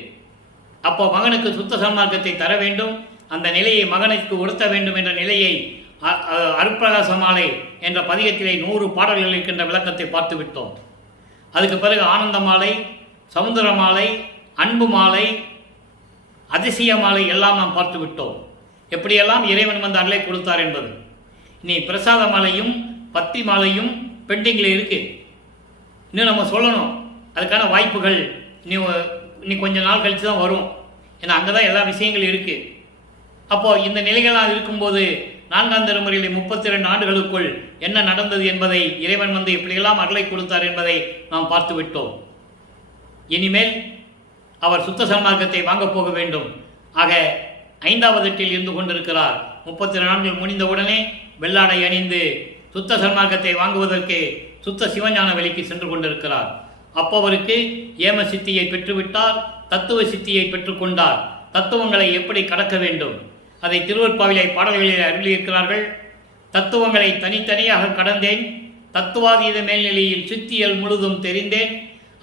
அப்போ மகனுக்கு சுத்த சன்மார்க்கத்தை தர வேண்டும். அந்த நிலையை மகனுக்கு உறுத்த வேண்டும் என்ற நிலையை அருட்பிரகாச மாலை என்ற பதிகத்திலே 100 பாடல்கள் இருக்கின்ற விளக்கத்தை பார்த்து விட்டோம். அதுக்கு பிறகு ஆனந்த மாலை, சமுத்திர மாலை, அன்பு மாலை, அதிசய மாலை எல்லாம் நாம் பார்த்து விட்டோம். எப்படியெல்லாம் இறைவன் வந்து அருளை கொடுத்தார் என்பது. இனி பிரசாத மாலையும் பத்தி மாலையும் பெண்டிங்கில் இருக்கு. இன்னும் நம்ம சொல்லணும். அதுக்கான வாய்ப்புகள் இன்னி கொஞ்ச நாள் கழித்து தான் வரும். ஏன்னா அங்கே தான் எல்லா விஷயங்களும் இருக்குது. அப்போது இந்த நிலைகளாக இருக்கும்போது 4ஆம் திருமுறையிலே 32 ஆண்டுகளுக்குள் என்ன நடந்தது என்பதை இறைவன் வந்து எப்படியெல்லாம் அருளை கொடுத்தார் என்பதை நாம் பார்த்து விட்டோம். இனிமேல் அவர் சுத்த சன்மார்க்கத்தை வாங்கப் போக வேண்டும். ஆக 5வது எட்டில் இருந்து கொண்டிருக்கிறார். 32 ஆண்டுகள் முடிந்தவுடனே வெள்ளாடை அணிந்து சுத்த சன்மார்க்கத்தை வாங்குவதற்கு சுத்த சிவஞான வெளிக்கு சென்று கொண்டிருக்கிறார். அப்போ அவருக்கு ஏம சித்தியை பெற்றுவிட்டார், தத்துவ சித்தியை பெற்றுக்கொண்டார். தத்துவங்களை எப்படி கடக்க வேண்டும் அதை திருவற்பாவிலை பாடல்களில் அருளியிருக்கிறார்கள். தத்துவங்களை தனித்தனியாக கடந்தேன், தத்துவாதீத மேல்நிலையில் சித்தியல் முழுதும் தெரிந்தேன்,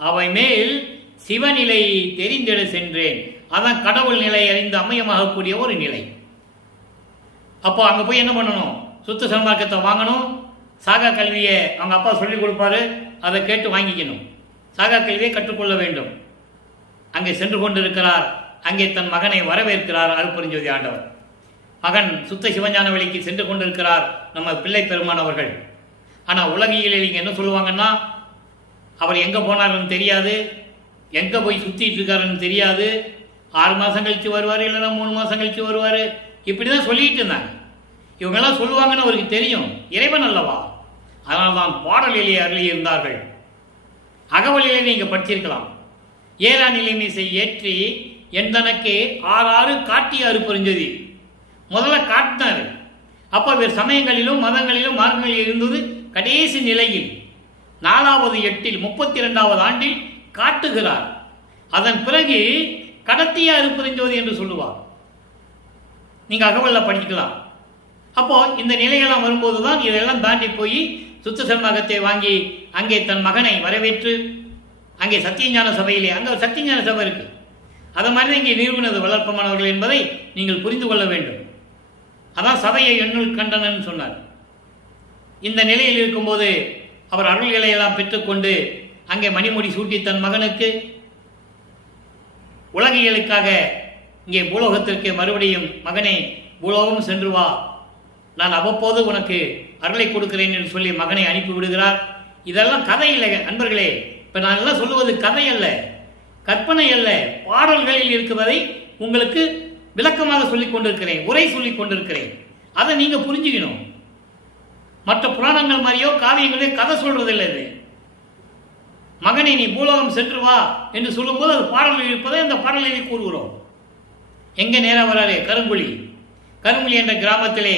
அவை மேல் சிவநிலையை தெரிந்திட சென்றேன். அதான் கடவுள் நிலை அறிந்து அமையமாகக்கூடிய ஒரு நிலை. அப்போ அங்கே போய் என்ன பண்ணணும்? சுத்த சன்மார்க்கத்தை வாங்கணும். சாகா கல்வியை அவங்க அப்பா சொல்லிக் கொடுப்பாரு, அதை கேட்டு வாங்கிக்கணும். சாகா கல்வியை கற்றுக்கொள்ள வேண்டும். அங்கே சென்று கொண்டிருக்கிறார். அங்கே தன் மகனை வரவேற்கிறார் அருட்பெருஞ்சோதி ஆண்டவர். மகன் சுத்த சிவஞான வழிக்கு சென்று கொண்டிருக்கிறார் நம்ம பிள்ளை பெருமானவர்கள். ஆனால் உலகியலில் இங்கே என்ன சொல்லுவாங்கன்னா, அவர் எங்கே போனாருன்னு தெரியாது, எங்கே போய் சுற்றிட்டு இருக்காருன்னு தெரியாது, 6 மாதம் கழித்து வருவார், இல்லைன்னா 3 மாதம் கழித்து வருவார், இப்படி தான் சொல்லிட்டு இருந்தாங்க. இவங்கெல்லாம் சொல்லுவாங்கன்னு அவருக்கு தெரியும், இறைவன் அல்லவா. அதனால் தான் பாடலிலே அருளி இருந்தார்கள். அகவலிலே நீங்கள் படிச்சிருக்கலாம். ஏறா நிலைமீசை ஏற்றி எந்தனக்கு 6 காட்டிய அருட்பெருஞ்சோதி முதல்ல காட்டினார். அப்போ வேறு சமயங்களிலும் மதங்களிலும் மார்க்கங்களில் இருந்தது கடைசி நிலையில் 4வது எட்டில் 32வது ஆண்டில் காட்டுகிறார். அதன் பிறகு கடத்திய அருட்பெருஞ்சோதி என்று சொல்லுவார். நீங்கள் அகவலில் படிக்கலாம். அப்போ இந்த நிலையெல்லாம் வரும்போது தான் இதெல்லாம் தாண்டி போய் சுத்த சன்மார்க்கத்தை வாங்கி அங்கே தன் மகனை வரவேற்று அங்கே சத்தியஞான சபையிலே, அங்கே சத்தியஞான சபை இருக்கு, அதை மாதிரி தான் இங்கே நிறுவனது வளர்ப்பமானவர்கள் என்பதை நீங்கள் புரிந்து கொள்ள வேண்டும். அதான் சபையை எண்ணுள் கண்டனன்னு சொன்னார். இந்த நிலையில் இருக்கும்போது அவர் அருள்களை எல்லாம் பெற்றுக்கொண்டு அங்கே மணிமுடி சூட்டி தன் மகனுக்கு உலகியலுக்காக இங்கே பூலோகத்திற்கு மறுபடியும் மகனை பூலோகம் சென்று வா, நான் அவ்வப்போது உனக்கு அருளை கொடுக்கிறேன் என்று சொல்லி மகனை அனுப்பி விடுகிறார். இதெல்லாம் கதை இல்லை அன்பர்களே. இப்போ நான் எல்லாம் சொல்லுவது கதை அல்ல, கற்பனை அல்ல, பாடல்களில் இருக்கிறதை உங்களுக்கு விளக்கமாக சொல்லிக் கொண்டிருக்கிறேன், உரை சொல்லிக் கொண்டிருக்கிறேன். அதை நீங்கள் புரிஞ்சுக்கணும். மற்ற புராணங்கள் மாதிரியோ காவியங்களே கதை சொல்றதில்லை. இது மகனை நீ பூலோகம் சென்று வா என்று சொல்லும்போது அது பாடலில் இருப்பதை அந்த பாடலில் கூறுகிறோம். எங்கே நேராக வராரு? கருங்குழி. கருங்குழி என்ற கிராமத்திலே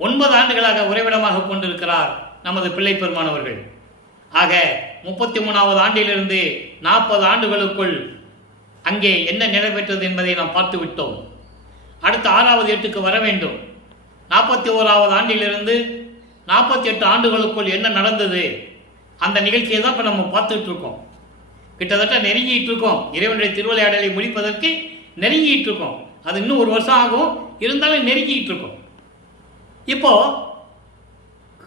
9 ஆண்டுகளாக உறைவிடமாக கொண்டிருக்கிறார் நமது பிள்ளை பெருமானவர்கள். ஆக 33வது ஆண்டிலிருந்து 40 ஆண்டுகளுக்குள் அங்கே என்ன நடைபெற்றது என்பதை நாம் பார்த்து விட்டோம். அடுத்த 6வது எட்டுக்கு வர வேண்டும். 41வது ஆண்டிலிருந்து 48 ஆண்டுகளுக்குள் என்ன நடந்தது அந்த நிகழ்ச்சியை தான் இப்போ நம்ம பார்த்துட்டு இருக்கோம். கிட்டத்தட்ட நெருங்கிட்டு இருக்கோம். இறைவனுடைய திருவிளையாடலை முடிப்பதற்கு நெருங்கிட்டு இருக்கோம். அது இன்னும் 1 வருஷம் ஆகும், இருந்தாலும் நெருங்கிட்டு இருக்கோம். இப்போ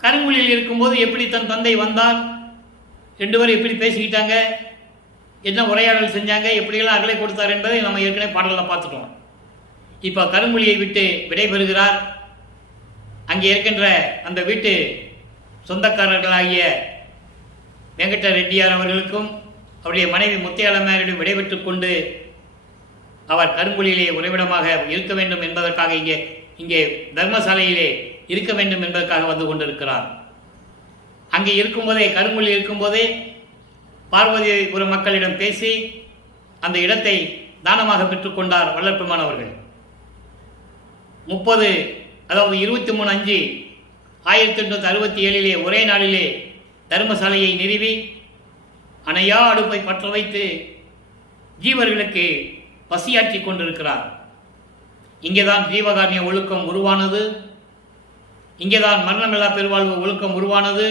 கருங்குழியில் இருக்கும்போது எப்படி தன் தந்தை வந்தார், 2 பேரும் எப்படி பேசிக்கிட்டாங்க, என்ன உரையாடல் செஞ்சாங்க, எப்படியெல்லாம் அருளை கொடுத்தார் என்பதை நம்ம ஏற்கனவே பாடலில் பார்த்துட்டோம். இப்போ கருங்குழியை விட்டு விடைபெறுகிறார். அங்கே இருக்கின்ற அந்த வீட்டு சொந்தக்காரர்களாகிய வெங்கட ரெட்டியார் அவர்களுக்கும் அவருடைய மனைவி முத்தையாளம்மையாரிடம் விடைபெற்று கொண்டு அவர் கருங்குழியிலே உறைவிடமாக இருக்க வேண்டும் என்பதற்காக இங்கே தர்மசாலையிலே இருக்க வேண்டும் என்பதற்காக வந்து கொண்டிருக்கிறார். அங்கே இருக்கும்போதே, கருங்குழி இருக்கும்போதே பார்வதிபுரம் மக்களிடம் பேசி அந்த இடத்தை தானமாக பெற்றுக்கொண்டார் வள்ளற்பெருமான் அவர்கள். 30 அதாவது 23/5/1867 ஒரே நாளிலே தர்மசாலையை நிறுவி அணையா அடுப்பை பற்ற வைத்து ஜீவர்களுக்கு பசியாற்றி கொண்டிருக்கிறார். இங்கேதான் ஜீவகாருண்ய ஒழுக்கம் உருவானது. இங்கேதான் மரணமில்லா பெருவாழ்வு ஒழுக்கம் உருவானது.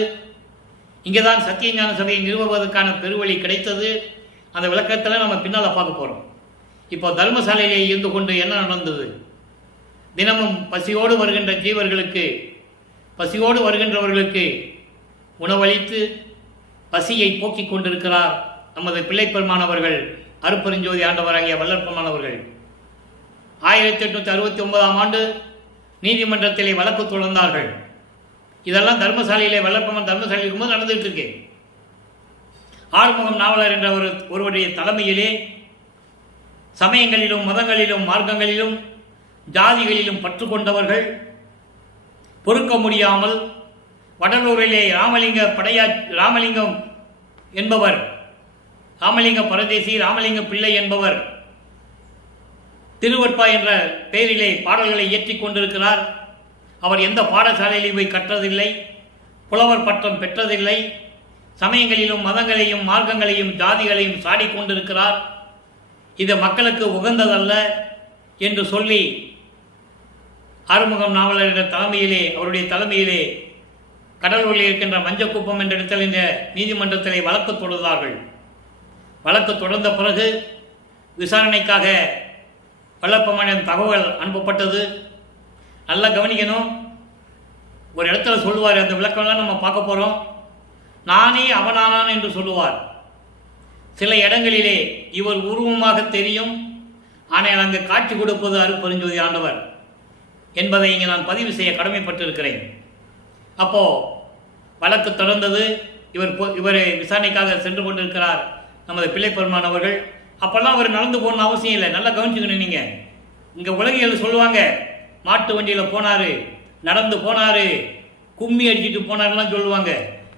இங்கேதான் சத்தியஞான சபையை நிறுவுவதற்கான பெருவழி கிடைத்தது. அந்த விளக்கத்தில் நம்ம பின்னால் பார்க்க போகிறோம். இப்போ தர்மசாலையிலே இருந்து கொண்டு என்ன நடந்தது? தினமும் பசியோடு வருகின்ற ஜீவர்களுக்கு, பசியோடு வருகின்றவர்களுக்கு உணவளித்து பசியை போக்கிக் கொண்டிருக்கிறார் நமது பிள்ளைப்பெருமானவர்கள், அருப்பெருஞ்சோதி ஆண்டவராகிய வல்லற்பெருமானவர்கள். 1869ஆம் ஆண்டு நீதிமன்றத்திலே வழக்கு தொடர்ந்தார்கள். இதெல்லாம் தர்மசாலையிலே வல்லற்பெருமான் தர்மசாலை இருக்கும்போது நடந்துகிட்டு இருக்கு. ஆறுமுகம் நாவலர் என்ற ஒருவருடைய தலைமையிலே சமயங்களிலும் மதங்களிலும் மார்க்கங்களிலும் ஜாதிகளிலும் பற்று கொண்டவர்கள் பொறுக்க முடியாமல் வடலூரிலே ராமலிங்கம் என்பவர், ராமலிங்க பரதேசி ராமலிங்க பிள்ளை என்பவர் திருவட்பா என்ற பெயரிலே பாடல்களை இயற்றிக் கொண்டிருக்கிறார். அவர் எந்த பாடசாலையிலும் போய் கற்றதில்லை, புலவர் பட்டம் பெற்றதில்லை, சமயங்களிலும் மதங்களையும் மார்க்கங்களையும் ஜாதிகளையும் சாடிக்கொண்டிருக்கிறார். இது மக்களுக்கு உகந்ததல்ல என்று சொல்லி ஆறுமுகம் நாவலர் தலைமையிலே, அவருடைய தலைமையிலே கடலூரில் இருக்கின்ற மஞ்சக்குப்பம் என்ற இடத்தில் இந்த நீதிமன்றத்திலே வழக்கு தொடர்ந்தார்கள். வழக்கு தொடர்ந்த பிறகு விசாரணைக்காக வல்லப்பெருமானிடம் தகவல் அனுப்பப்பட்டது. நல்லா கவனிக்கணும். ஒரு இடத்துல சொல்லுவார், அந்த விளக்கம்லாம் நம்ம பார்க்க போகிறோம். நானே அவனானான் என்று சொல்லுவார். சில இடங்களிலே இவர் உருவமாக தெரியும், ஆனால் அங்கு காட்சி கொடுப்பது அருட்பெருஞ்சோதி ஆண்டவர் என்பதை இங்கே நான் பதிவு செய்ய கடமைப்பட்டிருக்கிறேன். அப்போ வழக்கு தொடர்ந்தது. இவர் விசாரணைக்காக சென்று கொண்டிருக்கிறார் நமது பிள்ளைப்பெருமான் அவர்கள். அப்போல்லாம் அவர் நடந்து போகணும்னு அவசியம் இல்லை. நல்லா கவனிச்சுக்கணும். நீங்கள் இங்கே உலகியல் சொல்லுவாங்க, மாட்டு வண்டியில் போனார், நடந்து போனார், கும்மி அடிச்சுட்டு போனார்லாம் சொல்லுவாங்க.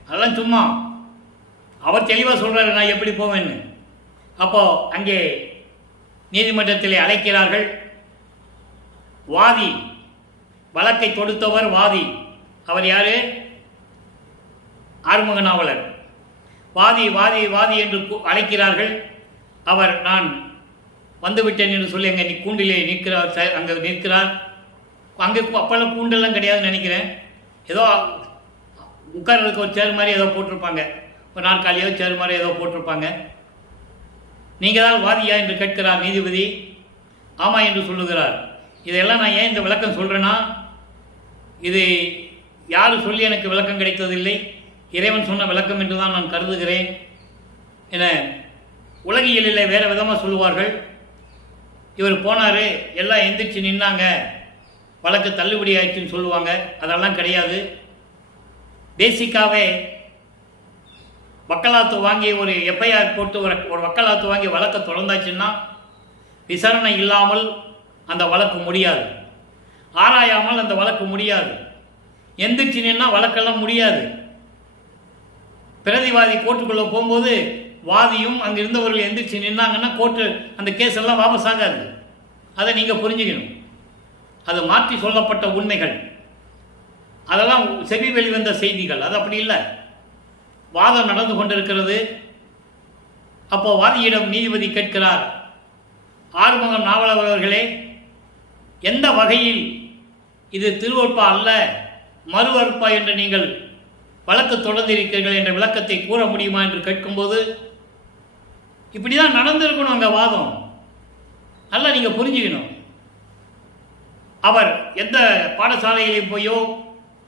அதெல்லாம் சும்மா. அவர் தெளிவாக சொல்கிறாரு நான் எப்படி போவேன்னு. அப்போது அங்கே நீதிமன்றத்திலே அழைக்கிறார்கள். வாதி, வழக்கை தொடுத்தவர் வாதி. அவர் யாரு? ஆறுமுக நாவலர். வாதி வாதி வாதி என்று அழைக்கிறார்கள். அவர் நான் வந்துவிட்டேன் என்று சொல்லி அங்கே கூண்டிலே நிற்கிறார். அங்கே நிற்கிறார். அங்கே அப்போல்லாம் கூண்டெல்லாம் கிடையாதுன்னு நினைக்கிறேன். ஏதோ உட்கார்றதுக்கு ஒரு சேர் மாதிரி ஏதோ போட்டிருப்பாங்க, ஒரு நாற்காலியோ சேர் மாதிரி ஏதோ போட்டிருப்பாங்க. நீங்கள் தான் வாதியா என்று கேட்கிறார் நீதிபதி. ஆமாம் என்று சொல்லுகிறார். இதெல்லாம் நான் ஏன் இந்த விளக்கம் சொல்கிறேன்னா, இது யார் சொல்லி எனக்கு விளக்கம் கிடைத்ததில்லை, இறைவன் சொன்ன விளக்கம் என்று தான் நான் கருதுகிறேன். என உலகியலில் வேறு விதமாக சொல்லுவார்கள். இவர் போனார், எல்லாம் எந்திரிச்சு நின்னாங்க, வழக்கு தள்ளுபடி ஆயிடுச்சுன்னு சொல்லுவாங்க. அதெல்லாம் கிடையாது. பேசிக்காகவே வக்கலாத்து வாங்கி ஒரு எஃப்ஐஆர் போட்டு ஒரு வக்கலாத்து வாங்கி வழக்கை தொடர்ந்தாச்சுன்னா விசாரணை இல்லாமல் அந்த வழக்கு முடியாது, ஆராயாமல் அந்த வழக்கு முடியாது. எந்திரிச்சு நின்னா வழக்கெல்லாம் முடியாது. பிரதிவாதி கோர்ட்டுக்குள்ளே போகும்போது வாதியும் அங்கே இருந்தவர்கள் எந்திரிச்சு நின்னாங்கன்னா கோர்ட்டு அந்த கேஸ் எல்லாம் வாபஸ் ஆகாது. அதை நீங்கள் புரிஞ்சுக்கணும். அது மாற்றி சொல்லப்பட்ட உண்மைகள், அதெல்லாம் செவி வெளிவந்த செய்திகள். அது அப்படி இல்லை. வாதம் நடந்து கொண்டிருக்கிறது. அப்போ வாதியிடம் நீதிபதி கேட்கிறார், ஆறுமுகம் நாவலர் அவர்களே, எந்த வகையில் இது திருவற்பா அல்ல மறுவற்பா என்று நீங்கள் வழக்கு தொடர்ந்திருக்கிறீர்கள் என்ற விளக்கத்தை கூற முடியுமா என்று கேட்கும்போது, இப்படி தான் நடந்திருக்கணும் அங்கே வாதம். நல்லா நீங்கள் புரிஞ்சுக்கணும். அவர் எந்த பாடசாலையிலே போயோ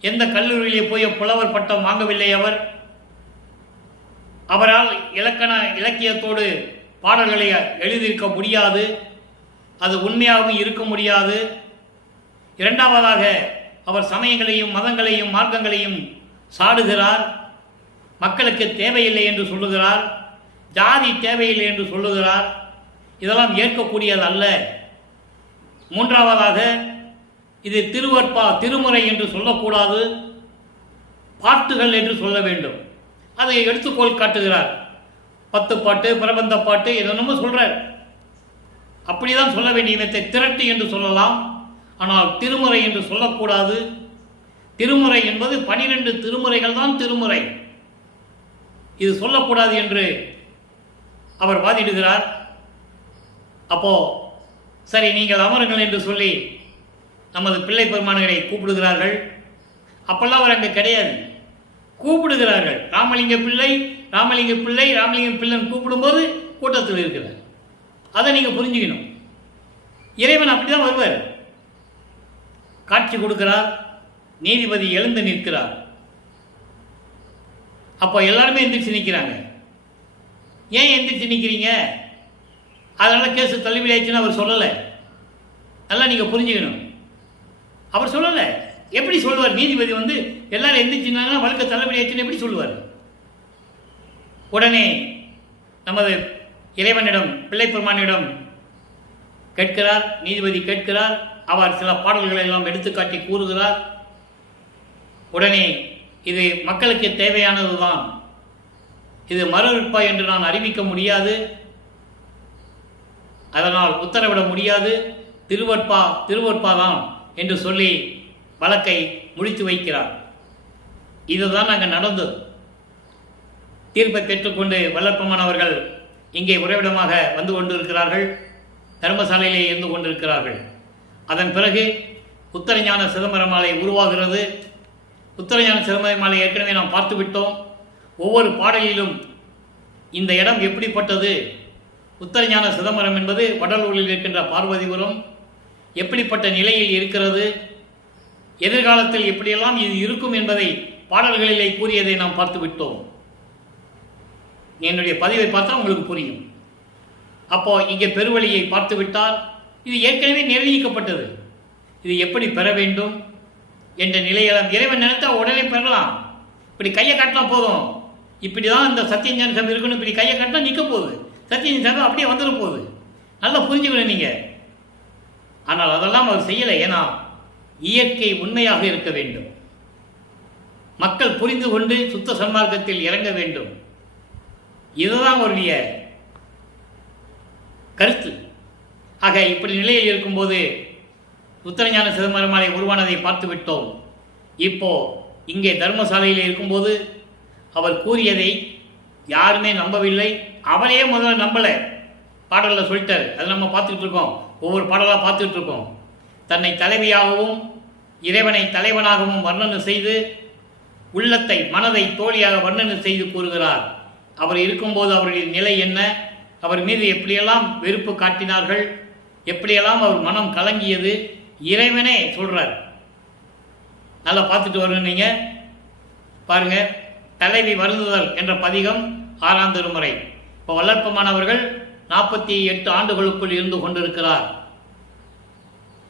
எந்த கல்லூரியிலே போயோ புலவர் பட்டம் வாங்கவில்லை. அவரால் இலக்கியத்தோடு பாடல்களை எழுதியிருக்க முடியாது. அது உண்மையாகவும் இருக்க முடியாது. இரண்டாவதாக அவர் சமயங்களையும் மதங்களையும் மார்க்கங்களையும் சாடுகிறார். மக்களுக்கு தேவையில்லை என்று சொல்லுகிறார். ஜாதி தேவையில்லை என்று சொல்லுகிறார். இதெல்லாம் ஏற்கக்கூடியது அல்ல. மூன்றாவதாக இது திருவற்பா திருமுறை என்று சொல்லக்கூடாது, பாட்டுகள் என்று சொல்ல வேண்டும். அதை எடுத்துக்கோள் காட்டுகிறார். 10 பாட்டு, பிரபந்த பாட்டு, என்னென்னமோ சொல்கிறார். அப்படிதான் சொல்ல வேண்டிய திரட்டு என்று சொல்லலாம், ஆனால் திருமுறை என்று சொல்லக்கூடாது. திருமுறை என்பது 12 திருமுறைகள் தான் திருமுறை, இது சொல்லக்கூடாது என்று அவர் வாதிடுகிறார். அப்போ சரி நீங்கள் அமருங்கள் என்று சொல்லி நமது பிள்ளை பெருமான்களை கூப்பிடுகிறார்கள். அப்பெல்லாம் அவர் அங்கே கிடையாது, கூப்பிடுகிறார்கள். ராமலிங்க பிள்ளை ராமலிங்க பிள்ளை ராமலிங்க பிள்ளைன்னு கூப்பிடும்போது கூட்டத்தில் இருக்கிறார். அதை நீங்கள் புரிஞ்சுக்கணும். இறைவன் அப்படிதான் வருவார். காட்சி கொடுக்கிறார், நீதிபதி எழுந்து நிற்கிறார். அப்போ எல்லாருமே எந்திரிச்சு நிற்கிறாங்க. ஏன் எந்திரிச்சு நிற்கிறீங்க? அதனால கேஸ் தள்ளுபடி ஆயிடுச்சுன்னு அவர் சொல்லலை. நல்லா நீங்கள் புரிஞ்சுக்கணும். அவர் சொல்லலை. எப்படி சொல்லுவார்? நீதிபதி வந்து எல்லாரும் எந்திரிச்சுனாங்கன்னா வழக்கு தள்ளுபடி ஆயிடுச்சுன்னு எப்படி சொல்லுவார்? உடனே நமது இறைவனிடம் பிள்ளை பெருமானிடம் கேட்கிறார், நீதிபதி கேட்கிறார். அவர் சில பாடல்களை எல்லாம் எடுத்துக்காட்டி கூறுகிறார். உடனே இது மக்களுக்கு தேவையானது தான், இது மறுவிற்பா என்று நான் அறிவிக்க முடியாது, அதனால் உத்தரவிட முடியாது, திருவற்பா தான் என்று சொல்லி வழக்கை முடித்து வைக்கிறார். இதுதான் அங்கே நடந்தது. தீர்ப்பை பெற்றுக்கொண்டு வல்லற்பெருமான் அவர்கள் இங்கே உறைவிடமாக வந்து கொண்டிருக்கிறார்கள், தர்மசாலையிலே இருந்து கொண்டிருக்கிறார்கள். அதன் பிறகு உத்தரஞான சிதம்பரம் மாலை உருவாகிறது. உத்தரஞான சிதம்பரம் மாலை ஏற்கனவே நாம் பார்த்து விட்டோம். ஒவ்வொரு பாடலிலும் இந்த இடம் எப்படிப்பட்டது, உத்தரஞான சிதம்பரம் என்பது வடலூரில் இருக்கின்ற பார்வதிபுரம் எப்படிப்பட்ட நிலையில் இருக்கிறது, எதிர்காலத்தில் எப்படியெல்லாம் இது இருக்கும் என்பதை பாடல்களிலே கூறியதை நாம் பார்த்து விட்டோம். என்னுடைய பதிவை பார்த்தா உங்களுக்கு புரியும். அப்போ இங்கே பெருவழியை பார்த்து விட்டால் இது ஏற்கனவே நிர்ணயிக்கப்பட்டது. இது எப்படி பெற வேண்டும் என்ற நிலையெல்லாம் இறைவன் நினைத்தா உடனே பெறலாம். இப்படி கையை காட்டினா போதும், இப்படி தான் இந்த சத்தியஞான சபை இருக்கணும், இப்படி கையை காட்டினா நிற்க போகுது, சத்தியஞான சபை அப்படியே வந்துட போகுது. நல்லா புரிஞ்சுக்கணும் நீங்கள். ஆனால் அதெல்லாம் அவர் செய்யலை. ஏன்னா இயற்கை உண்மையாக இருக்க வேண்டும், மக்கள் புரிந்து கொண்டு சுத்த சன்மார்க்கத்தில் இறங்க வேண்டும். இதுதான் அவருடைய கருத்து. ஆக இப்படி நிலையில் இருக்கும்போது உத்தரஞான சிதம்பரம் மாலை உருவானதை பார்த்து விட்டோம். இப்போ இங்கே தர்மசாலையில் இருக்கும்போது அவர் கூறியதை யாருமே நம்பவில்லை. அவரே முதல்ல நம்பலை. பாடலில் சொல்லிட்டார், அது நம்ம பார்த்துக்கிட்டு இருக்கோம், ஒவ்வொரு பாடலாக பார்த்துக்கிட்டு இருக்கோம். தன்னை தலைவியாகவும் இறைவனை தலைவனாகவும் வர்ணனை செய்து உள்ளத்தை மனதை தோழியாக வர்ணனை செய்து கூறுகிறார். அவர் இருக்கும்போது அவருடைய நிலை என்ன, அவர் மீது எப்படியெல்லாம் வெறுப்பு காட்டினார்கள், எப்படியெல்லாம் அவர் மனம் கலங்கியது, இறைவனே சொல்றார். நல்லா பார்த்துட்டு வரணும். நீங்கள் பாருங்க, தலைவி வருந்துதல் என்ற பதிகம் 6ஆம் திருமுறை. இப்போ வல்லற்பெருமானவர்கள் 48 ஆண்டுகளுக்குள் இருந்து கொண்டிருக்கிறார்.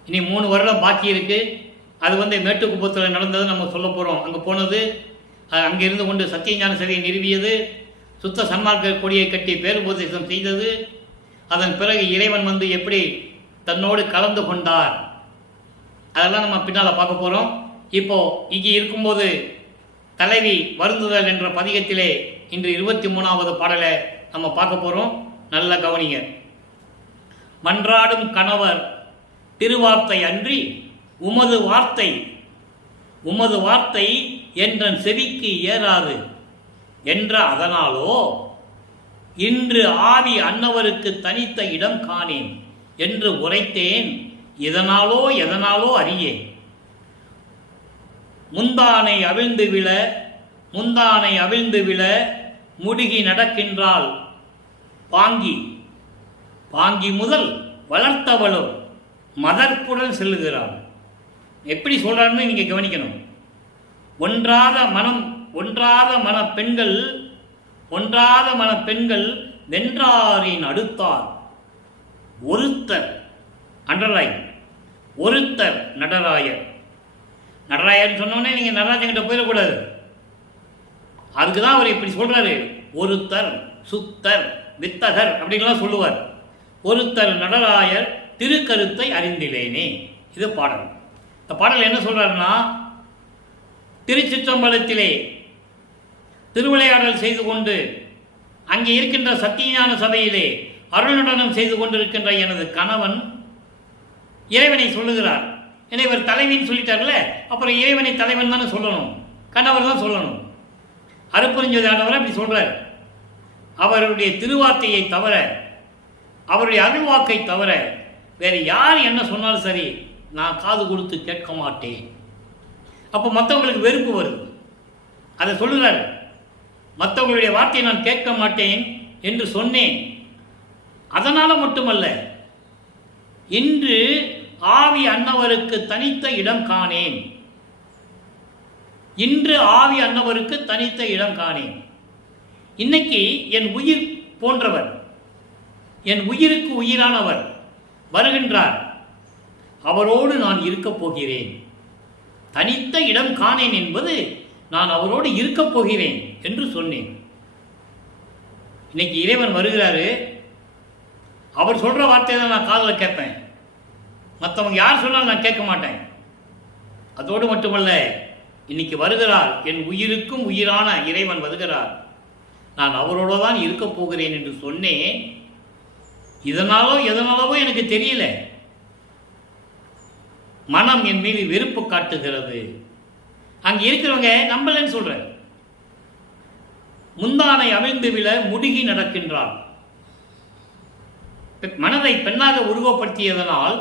இனி 3 வருடம் பாக்கி இருக்கு. அது வந்து மேட்டுக்குப்பத்தில் நடந்தது நம்ம சொல்ல போகிறோம். அங்கே போனது, அங்கே இருந்து கொண்டு சத்தியஞான சபையை நிறுவியது, சுத்த சன்மார்க்க கொடியை கட்டி பேருபதேசம் செய்தது. அதன் பிறகு இறைவன் வந்து எப்படி தன்னோடு கலந்து கொண்டார், அதெல்லாம் நம்ம பின்னால் பார்க்க போகிறோம். இப்போ இங்கே இருக்கும்போது தலைவி வருந்துதல் என்ற பதிகத்திலே இன்று 23வது பாடலை நம்ம பார்க்க போகிறோம். நல்ல கவனிங்க. மன்றாடும் கணவர் திருவார்த்தை அன்றி உமது வார்த்தை என்றன் செவிக்கு ஏறாது என்ற அதனாலோ இன்று ஆவி அன்னவருக்கு தனித்த இடம் காணேன் என்று உரைத்தேன், எதனாலோ அறியேன். முந்தானை அவிழ்ந்து விழ முடுகி நடக்கின்றாள் பாங்கி முதல் வளர்த்தவளோ மதர்ப்புடன் செல்லுகிறாள். எப்படி சொல்றாருன்னு நீங்க கவனிக்கணும். ஒன்றாத மனப்பெண்கள் வென்றாரின் அடுத்தார் ஒருத்தர் நடராயர் சொன்னோடனே நீங்க நடராஜன் கிட்ட போயிடக்கூடாது. அதுக்குதான் அவர் இப்படி சொல்றாரு. ஒருத்தர், சுத்தர், வித்தகர் அப்படின்லாம் சொல்லுவார். ஒருத்தர் நடராயர் திருக்கருத்தை அறிந்திலேனே. இது பாடல். இந்த பாடல் என்ன சொல்றாருன்னா, திருச்சிற்றம்பலத்திலே திருவிளையாடல் செய்து கொண்டு அங்கே இருக்கின்ற சத்தியஞான சபையிலே அருள் நடனம் செய்து கொண்டிருக்கின்ற எனது கணவன் இறைவனை சொல்லுகிறார். ஏன்னா இவர் தலைவின்னு சொல்லிட்டார்ல, அப்புறம் இறைவனை தலைவன் தானே சொல்லணும், கணவர் தான் சொல்லணும். அருட்பெருஞ்சோதி ஆண்டவர் அப்படி சொல்றார். அவருடைய திருவார்த்தையை தவிர, அவருடைய அருள்வாக்கை தவிர வேறு யார் என்ன சொன்னாலும் சரி, நான் காது கொடுத்து கேட்க மாட்டேன். அப்போ மற்றவங்களுக்கு வெறுப்பு வருது. அதை சொல்லுறார், மற்றவங்களுடைய வார்த்தையை நான் கேட்க மாட்டேன் என்று சொன்னேன். அதனால் மட்டுமல்ல, இன்று ஆவி அன்னவருக்கு தனித்த இடம் காணேன். இன்று ஆவி அன்னவருக்கு தனித்த இடம் காணேன். இன்னைக்கு என் உயிர் போன்றவர், என் உயிருக்கு உயிரானவர் வருகின்றார். அவரோடு நான் இருக்கப் போகிறேன். தனித்த இடம் காணேன் என்பது நான் அவரோடு இருக்கப் போகிறேன் என்று சொன்னேன். இன்னைக்கு இறைவன் வருகிறாரு. அவர் சொல்ற வார்த்தையை தான் நான் காதில் கேட்பேன். மற்றவங்க யார் சொன்னாலும் நான் கேட்க மாட்டேன். அதோடு மட்டுமல்ல, இன்னைக்கு வருகிறார், என் உயிருக்கும் உயிரான இறைவன் வருகிறார், நான் அவரோடு தான் இருக்கப் போகிறேன் என்று சொன்னேன். இதனாலோ எதனாலவோ எனக்கு தெரியல, மனம் என் மீது வெறுப்பு காட்டுகிறது. அங்கே இருக்கிறவங்க நம்பலன்னு சொல்ற. முந்தானை அவிழ்ந்து விழ முடுகி நடக்கின்றார். மனதை பெண்ணாக உருவப்படுத்தியதனால்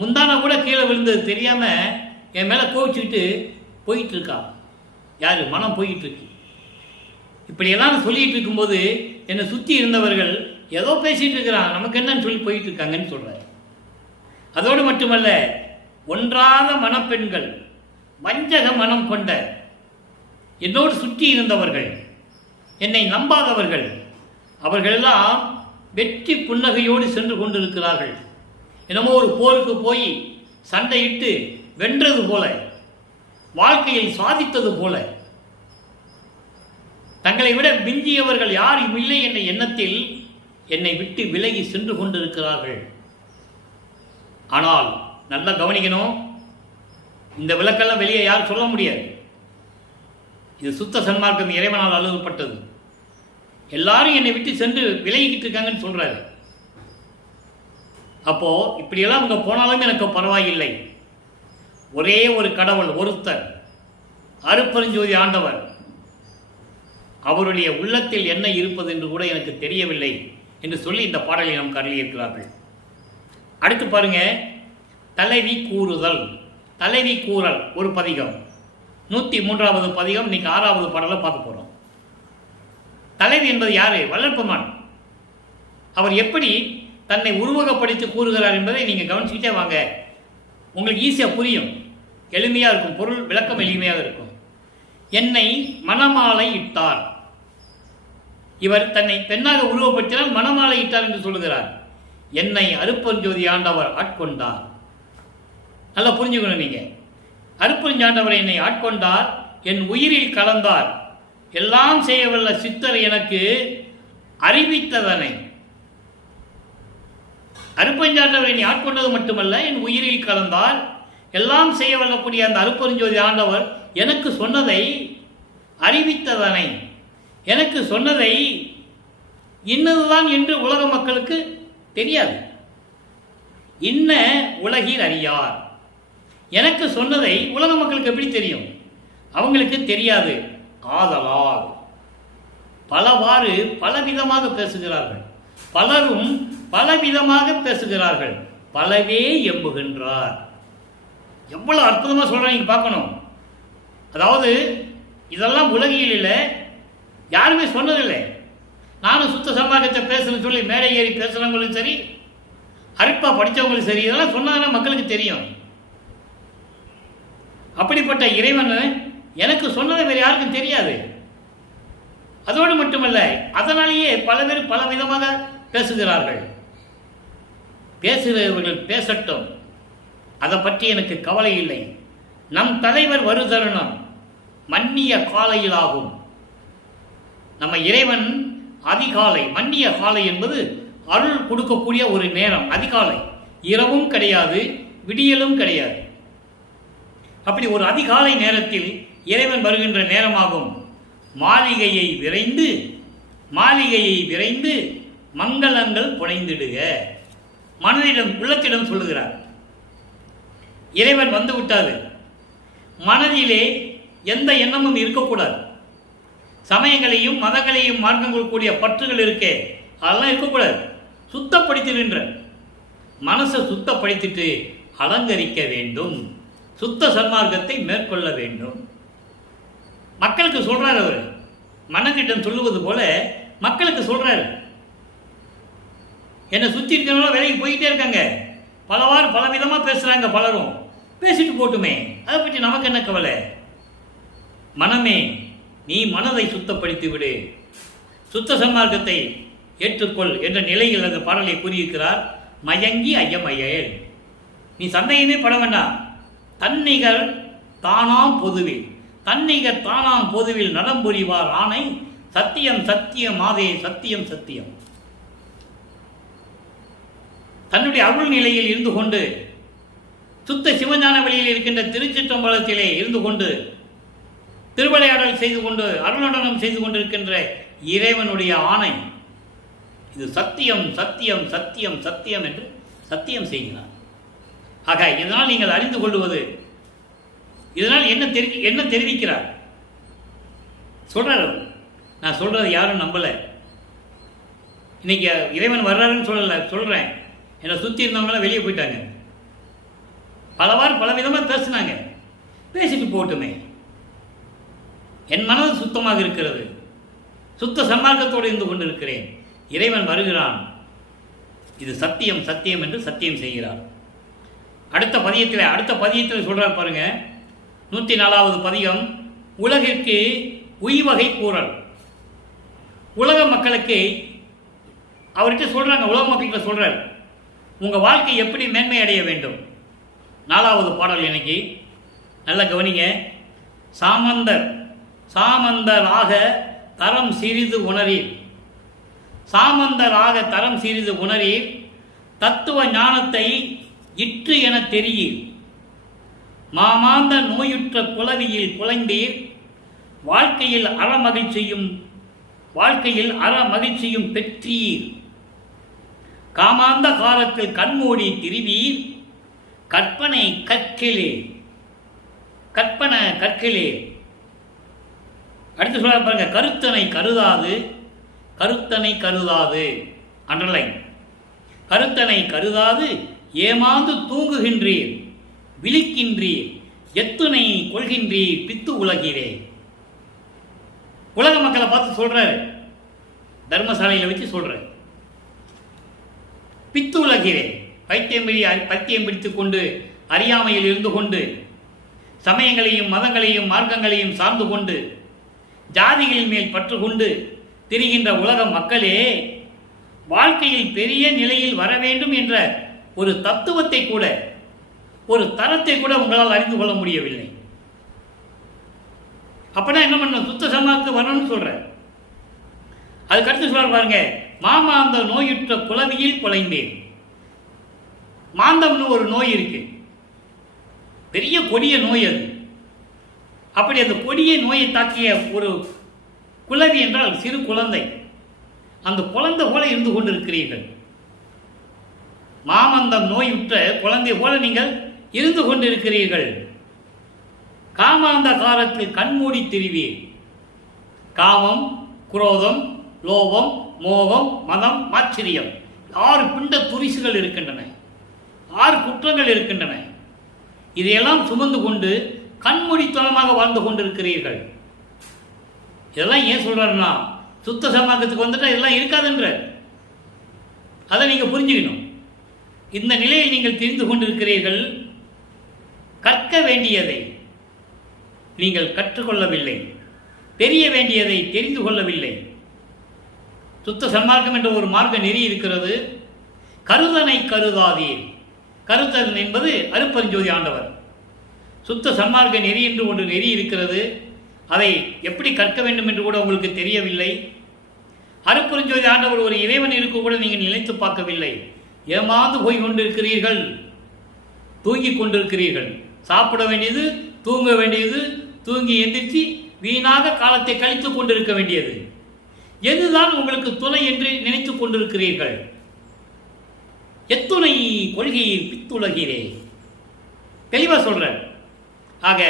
முந்தானை கூட கீழே விழுந்தது தெரியாம என் மேல கோவிச்சுக்கிட்டு போயிட்டு இருக்கா. யாரு? மனம் போயிட்டு இருக்கு. இப்படியெல்லாம் சொல்லிட்டு இருக்கும்போது என்னை சுற்றி இருந்தவர்கள் ஏதோ பேசிட்டு இருக்கிறாங்க, நமக்கு என்னன்னு சொல்லி போயிட்டு இருக்காங்கன்னு சொல்றாரு. அதோடு மட்டுமல்ல, ஒன்றாத மனப்பெண்கள், வஞ்சக மனம் கொண்ட என்னோடு சுற்றி இருந்தவர்கள், என்னை நம்பாதவர்கள், அவர்களெல்லாம் வெற்றி புன்னகையோடு சென்று கொண்டிருக்கிறார்கள். என்னமோ ஒரு போருக்கு போய் சண்டையிட்டு வென்றது போல, வாழ்க்கையில் சாதித்தது போல, தங்களை விட விஞ்சியவர்கள் யாரும் இல்லை என்ற எண்ணத்தில் என்னை விட்டு விலகி சென்று கொண்டிருக்கிறார்கள். ஆனால் நல்லா கவனிக்கணும், இந்த விளக்கெல்லாம் வெளியே யாரும் சொல்ல முடியாது. இது சுத்த சன்மார்க்கம், இறைவனால் அழுகப்பட்டது. எல்லாரும் என்னை விட்டு சென்று விலகிக்கிட்டு இருக்காங்கன்னு சொல்றாரு. அப்போ இப்படியெல்லாம் அவங்க போனாலும் எனக்கு பரவாயில்லை. ஒரே ஒரு கடவுள் ஒருத்தர், அருட்பெருஞ்சோதி ஆண்டவர், அவருடைய உள்ளத்தில் என்ன இருப்பது என்று கூட எனக்கு தெரியவில்லை என்று சொல்லி இந்த பாடலை நமக்கு அருளியிருக்கிறார்கள். அடுத்து பாருங்க, தலைவி கூறுதல். தலைவி கூறல் ஒரு பதிகம், 103வது பதிகம். இன்னைக்கு 6வது பாடலை பார்க்க போறோம். தலைவி என்பது யாரு? வள்ளற்பெருமான். அவர் எப்படி தன்னை உருவகப்படுத்தி கூறுகிறார் என்பதை நீங்க கவனிச்சுக்கிட்டே வாங்க, உங்களுக்கு ஈஸியா புரியும், எளிமையா இருக்கும், பொருள் விளக்கம் எளிமையாக இருக்கும். என்னை மணமாலை இட்டார். இவர் தன்னை பெண்ணாக உருவப்படுத்தினால் மணமாலை இட்டார் என்று சொல்லுகிறார். என்னை அருட்பெருஞ்சோதி ஆண்டவர் ஆட்கொண்டார். நல்லா புரிஞ்சுக்கணும் நீங்க. அருட்பெருஞ்சாண்டவர் என்னை ஆட்கொண்டார், என் உயிரில் கலந்தார், எல்லாம் செய்யவல்ல சித்தர் எனக்கு அறிவித்ததனை. அருட்பெருஞ்சாண்டவர் என்னை ஆட்கொண்டது மட்டுமல்ல, என் உயிரில் கலந்தார், எல்லாம் செய்ய வல்லக்கூடிய அந்த அருட்பெருஞ்சோதி ஆண்டவர் எனக்கு சொன்னதை அறிவித்ததனை, எனக்கு சொன்னதை இன்னதுதான் என்று உலக மக்களுக்கு தெரியாது. இன்ன உலகில் அறியார். எனக்கு சொன்னதை உலக மக்களுக்கு எப்படி தெரியும்? அவங்களுக்கு தெரியாது. ஆதலால் பலவாறு பலவிதமாக பேசுகிறார்கள், பலரும் பலவிதமாக பேசுகிறார்கள், பலவே எம்புகின்றார். எவ்வளவு அற்புதமா சொல்றாங்க பார்க்கணும். அதாவது இதெல்லாம் உலகியல் இல்லை, யாருமே சொன்னதில்லை. நானும் சுத்த சன்மார்க்கத்தை பேசுறேன்னு சொல்லி மேடை ஏறி பேசுறவங்களும் சரி, அரிப்பா படித்தவங்களும் சரி, இதெல்லாம் சொன்னதுன்னா மக்களுக்கு தெரியும். அப்படிப்பட்ட இறைவன் எனக்கு சொன்னதை வேறு யாருக்கும் தெரியாது. அதோடு மட்டுமல்ல, அதனாலேயே பல பேர் பல விதமாக பேசுகிறார்கள். பேசுகிறவர்கள் பேசட்டும், அதை பற்றி எனக்கு கவலை இல்லை. நம் தலைவர் வரு தருணம் மன்னிய காலையில் ஆகும். நம்ம இறைவன் அதிகாலை, மன்னிய காலை என்பது அருள் கொடுக்கக்கூடிய ஒரு நேரம். அதிகாலை, இரவும் கிடையாது, விடியலும் கிடையாது. அப்படி ஒரு அதிகாலை நேரத்தில் இறைவன் வருகின்ற நேரமாகும். மாளிகையை விரைந்து மங்களங்கள் புனைந்திடுக. மனதிடம் உள்ளத்திடம் சொல்லுகிறார். இறைவன் வந்து விட்டாது. மனதிலே எந்த எண்ணமும் இருக்கக்கூடாது. சமயங்களையும் மதங்களையும் மார்க்கம் கொள்ளக்கூடிய பற்றுகள் இருக்கே, அதெல்லாம் இருக்கக்கூடாது. சுத்தப்படுத்திடுன்ற மனசை சுத்தப்படுத்திட்டு அலங்கரிக்க வேண்டும். சுத்த சன்மார்க்கத்தை மேற்கொள்ள வேண்டும். மக்களுக்கு சொல்றாரு அவர். மன்னனிடம் சொல்லுவது போல மக்களுக்கு சொல்றாரு. என்னை சுற்றி இருக்கிறவங்க வேலைக்கு போயிட்டே இருக்காங்க, பலவிதமாக பேசுகிறாங்க. பலரும் பேசிட்டு போட்டுமே, அதை பற்றி நமக்கு என்ன கவலை? மனமே, நீ மனதை சுத்தப்படுத்தி விடு, சுத்த சன்மார்க்கத்தை ஏற்றுக்கொள் என்ற நிலையில் அந்த பாடலை கூறியிருக்கிறார். மயங்கி ஐயமையல், நீ சந்தேகமே பட வேண்டாம். தன்னிகர் தானாம் பொதுவில், தன்னிகர் தானாம் பொதுவில் நடம்புரிவார் ஆணை சத்தியம் சத்தியம் மாதே சத்தியம் சத்தியம். தன்னுடைய அருள் நிலையில் இருந்து கொண்டு, சுத்த சிவஞான வழியில் இருக்கின்ற திருச்சிற்றம்பலத்திலே இருந்து கொண்டு, திருவிளையாடல் செய்து கொண்டு, அருள்நடனம் செய்து கொண்டிருக்கின்ற இறைவனுடைய ஆணை, இது சத்தியம் சத்தியம் சத்தியம் சத்தியம் என்று சத்தியம் செய்கிறார். ஆக இதனால் நீங்கள் அறிந்து கொள்வது, இதனால் என்ன தெரிவிக்கிறார் சொல்றாரு. நான் சொல்றது யாரும் நம்பலை. இன்னைக்கு இறைவன் வர்றாருன்னு சொல்றேன். என்னை சுற்றி இருந்தவங்களாம் வெளியே போயிட்டாங்க. பலவிதமாக பேசினாங்க. பேசிட்டு போட்டுமே, என் மனது சுத்தமாக இருக்கிறது, சுத்த சன்மார்க்கத்தோடு இருந்து கொண்டிருக்கிறேன். இறைவன் வருகிறான், இது சத்தியம் சத்தியம் என்று சத்தியம் செய்கிறார். அடுத்த பதியத்தில் சொல்றார் பாருங்க. 104வது பதிகம். உலகிற்கு உய்வகை கூறல். உலக மக்களுக்கு அவர்கிட்ட சொல்றாங்க, உலக மக்கள்கிட்ட சொல்றார், உங்க வாழ்க்கை எப்படி மேன்மை அடைய வேண்டும். 4வது பாடல் இன்னைக்கு நல்லா கவனிங்க. சாமந்தராக தரம் சிறிது உணரீர், சாமந்தராக தரம் சிறிது உணரீர், தத்துவ ஞானத்தை இற்று என தெரியீர், மாமாந்த நோயுற்ற குலவியில் குலைந்தீர், வாழ்க்கையில் அறமகிழ்ச்சியும் பெற்றீர், காமாந்த காலத்தில் கண்மூடி திரிவீர், கற்பனை கற்கிலே. அடுத்து சொல்ல பாருங்க. கருத்தனை கருதாது அண்டர்லைன். கருத்தனை கருதாது ஏமாந்து தூங்குகின்றீர், விழிக்கின்றீர், எத்துணை கொள்கின்றீர், பித்து உலகிறே. உலக மக்களை பார்த்து சொல்றாரு, தர்மசாலையில் வச்சு சொல்றாரு, பித்து உலகிறே. பைத்தியம் பிடித்துக் கொண்டு, அறியாமையில் இருந்து கொண்டு, சமயங்களையும் மதங்களையும் மார்க்கங்களையும் சார்ந்து கொண்டு, ஜாதிகளின் மேல் பற்று கொண்டு திரிகின்ற உலக மக்களே, வாழ்க்கையில் பெரிய நிலையில் வர வேண்டும் என்ற ஒரு தத்துவத்தை கூட, ஒரு தரத்தை கூட உங்களால் அறிந்து கொள்ள முடியவில்லை. அப்பனா என்ன பண்ண? சுத்த சன்மார்க்கத்துக்கு வரணும்னு சொல்ற. அதுக்கடுத்து சொல்ற பாருங்க. மாமாந்த நோயுற்ற குலவியில் குலைந்தேன். மாந்தம்னு ஒரு நோய் இருக்கு, பெரிய கொடிய நோய் அது. அப்படி அந்த கொடிய நோயை தாக்கிய ஒரு குலவி என்றால் சிறு குழந்தை. அந்த குழந்தை போல இருந்து கொண்டிருக்கிறீர்கள். மாமந்தம் நோயுற்ற குழந்தை போல நீங்கள் இருந்து கொண்டிருக்கிறீர்கள். காமாந்த காலத்தில் கண்மூடி திரிவீர். காமம், குரோதம், லோபம், மோகம், மதம், மாச்சரியம், 6 பிண்ட துரிசுகள் இருக்கின்றன, 6 குற்றங்கள் இருக்கின்றன. இதையெல்லாம் சுமந்து கொண்டு கண்மூடித்தனமாக வாழ்ந்து கொண்டிருக்கிறீர்கள். இதெல்லாம் ஏன் சொல்றாருன்னா, சுத்த சன்மார்க்கத்துக்கு வந்துட்டா இதெல்லாம் இருக்காதுன்ற அதை நீங்க புரிஞ்சுக்கணும். இந்த நிலையில் நீங்கள் தெரிந்து கொண்டிருக்கிறீர்கள். கற்க வேண்டியதை நீங்கள் கற்றுக்கொள்ளவில்லை, தெரிய வேண்டியதை தெரிந்து கொள்ளவில்லை. சுத்த சன்மார்க்கம் என்ற ஒரு மார்க்க நெறி இருக்கிறது. கருதனை கருதாதீர். கருத்தன் என்பது அருப்பெருஞ்சோதி ஆண்டவர். சுத்த சன்மார்க்க நெறி என்று ஒன்று நெறி இருக்கிறது. அதை எப்படி கற்க வேண்டும் என்று கூட உங்களுக்கு தெரியவில்லை. அருப்பெருஞ்சோதி ஆண்டவர் ஒரு இறைவன் இருக்க கூட நீங்கள் நினைத்து பார்க்கவில்லை. ஏமாந்து போய் கொண்டிருக்கிறீர்கள், தூங்கிக் கொண்டிருக்கிறீர்கள். சாப்பிட வேண்டியது, தூங்க வேண்டியது, தூங்கி எந்திரிச்சு வீணாக காலத்தை கழித்துக் கொண்டிருக்க வேண்டியது. எதுதான் உங்களுக்கு துணை என்று நினைத்துக் கொண்டிருக்கிறீர்கள். எத்துணை கொள்கையை பித்துலகிறே. தெளிவாக சொல்கிறார். ஆக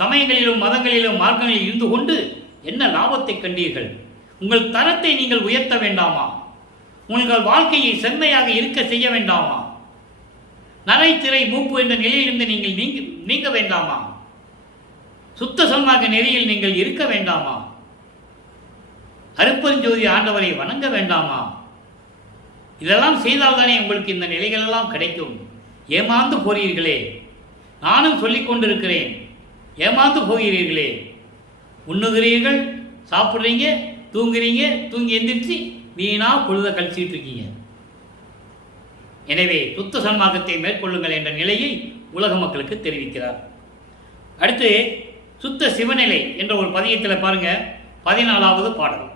சமயங்களிலும் மதங்களிலும் மார்க்கங்களில் இருந்து கொண்டு என்ன லாபத்தை கண்டீர்கள்? உங்கள் தரத்தை நீங்கள் உயர்த்த வேண்டாமா? உங்கள் வாழ்க்கையை செம்மையாக இருக்க செய்ய வேண்டாமா? நரை திரை மூப்பு என்ற நிலையிலிருந்து நீங்கள் நீங்க வேண்டாமா? சுத்த சன்மார்க்க நெறியில் நீங்கள் இருக்க வேண்டாமா? அருப்பெருஞ்சோதி ஆண்டவரை வணங்க வேண்டாமா? இதெல்லாம் செய்தால்தானே உங்களுக்கு இந்த நிலைகளெல்லாம் கிடைக்கும். ஏமாந்து போகிறீர்களே, நானும் சொல்லிக் கொண்டிருக்கிறேன். ஏமாந்து போகிறீர்களே, உண்ணுகிறீர்கள், சாப்பிட்றீங்க, தூங்குறீங்க, தூங்கி எந்திரிச்சு வீணா பொழுத கழிச்சிட்டு இருக்கீங்க. எனவே சுத்த சன்மார்க்கத்தை மேற்கொள்ளுங்கள் என்ற நிலையை உலக மக்களுக்கு தெரிவிக்கிறார். அடுத்து சுத்த சிவநிலை என்ற ஒரு பதியத்தில் பாருங்க, 14வது பாடல்.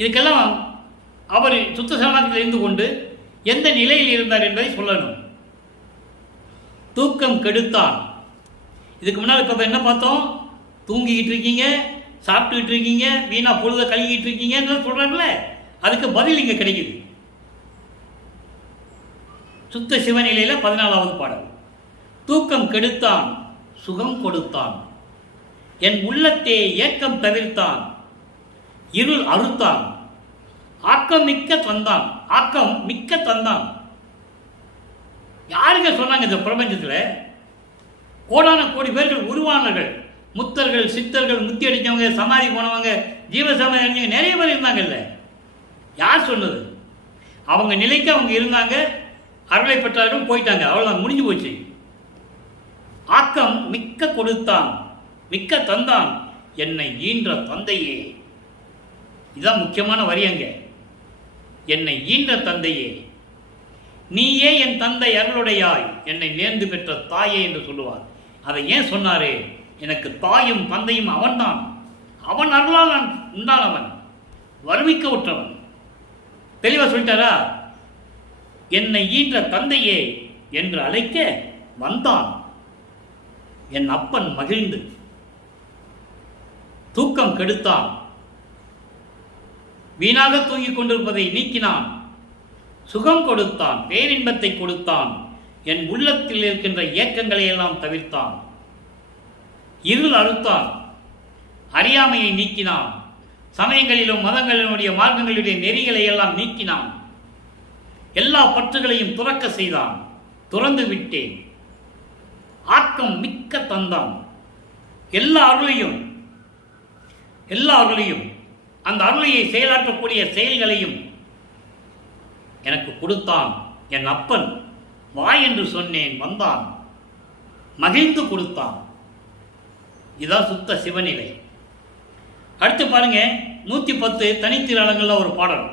இதுக்கெல்லாம் அவர் சுத்த சன்மார்க்கத்தில் இருந்து கொண்டு எந்த நிலையில் இருந்தார் என்பதை சொல்லணும். தூக்கம் கெடுத்தான். இதுக்கு முன்னால் இப்போ என்ன பார்த்தோம்? தூங்கிக்கிட்டு இருக்கீங்க, சாப்பிட்டுக்கிட்டு இருக்கீங்க, வீணா பொழுத கழுகிட்டு இருக்கீங்கன்னு சொல்கிறாங்கல்ல, அதுக்கு பதில் இங்கே கிடைக்குது. சுத்த சிவநிலையில் 14வது பாடல். தூக்கம் கெடுத்தான், சுகம் கொடுத்தான், என் உள்ளத்தே ஏக்கம் தவிர்த்தான், இருள் அறுத்தான், ஆக்கம் மிக்க தந்தான். ஆக்கம் மிக்க தந்தான். யாருங்க சொன்னாங்க? இந்த பிரபஞ்சத்தில் கோடான கோடி பேர்கள் உருவானவர்கள், முத்தர்கள், சித்தர்கள், முத்தி அடித்தவங்க, சமாதி போனவங்க, ஜீவசமாதி அடைஞ்சவங்க நிறைய பேர் இருந்தாங்கல்ல. யார் சொன்னது? அவங்க நிலைக்கு அவங்க இருந்தாங்க, அருளை பெற்றார்கள், போயிட்டாங்க, அவ்வளோதான், முடிஞ்சு போச்சு. ஆக்கம் மிக்க கொடுத்தான், மிக்க தந்தான், என்னை ஈன்ற தந்தையே. இதுதான் முக்கியமான வரி. அங்க என்னை ஈன்ற தந்தையே, நீயே என் தந்தை அருளுடையாய், என்னை நேர்ந்து பெற்ற தாயே என்று சொல்லுவார். அதை ஏன் சொன்னாரு? எனக்கு தாயும் தந்தையும் அவன்தான். அவன் அருளால் நான் உண்டானவன், வறுமிக்க உற்றவன். தெளிவாக சொல்லிட்டாரா? என்னை ஈன்ற தந்தையே என்று அழைக்க வந்தான் என் அப்பன் மகிழ்ந்து. தூக்கம் கெடுத்தான், வீணாக தூங்கிக் கொண்டிருப்பதை நீக்கினான், சுகம் கொடுத்தான், பேரின்பத்தை கொடுத்தான், என் உள்ளத்தில் இருக்கின்ற ஏக்கங்களை எல்லாம் தவிர்த்தான், இருள் அறுத்தான், அறியாமையை நீக்கினான், சமயங்களிலும் மதங்களினுடைய மார்க்கங்களுடைய நெறிகளை எல்லாம் நீக்கினான், எல்லா பற்றுகளையும் துறக்க செய்தான், துறந்து விட்டேன், ஆக்கம் மிக்க தந்தான், எல்லா அருளையும் அந்த அருளையை செயலாற்றக்கூடிய செயல்களையும் எனக்கு கொடுத்தான் என் அப்பன். வா என்று சொன்னேன், வந்தான், மகிழ்ந்து கொடுத்தான். இதுதான் சுத்த சிவநிலை. அடுத்து பாருங்க, 110 தனித்திராளங்கள்ல ஒரு பாடல்.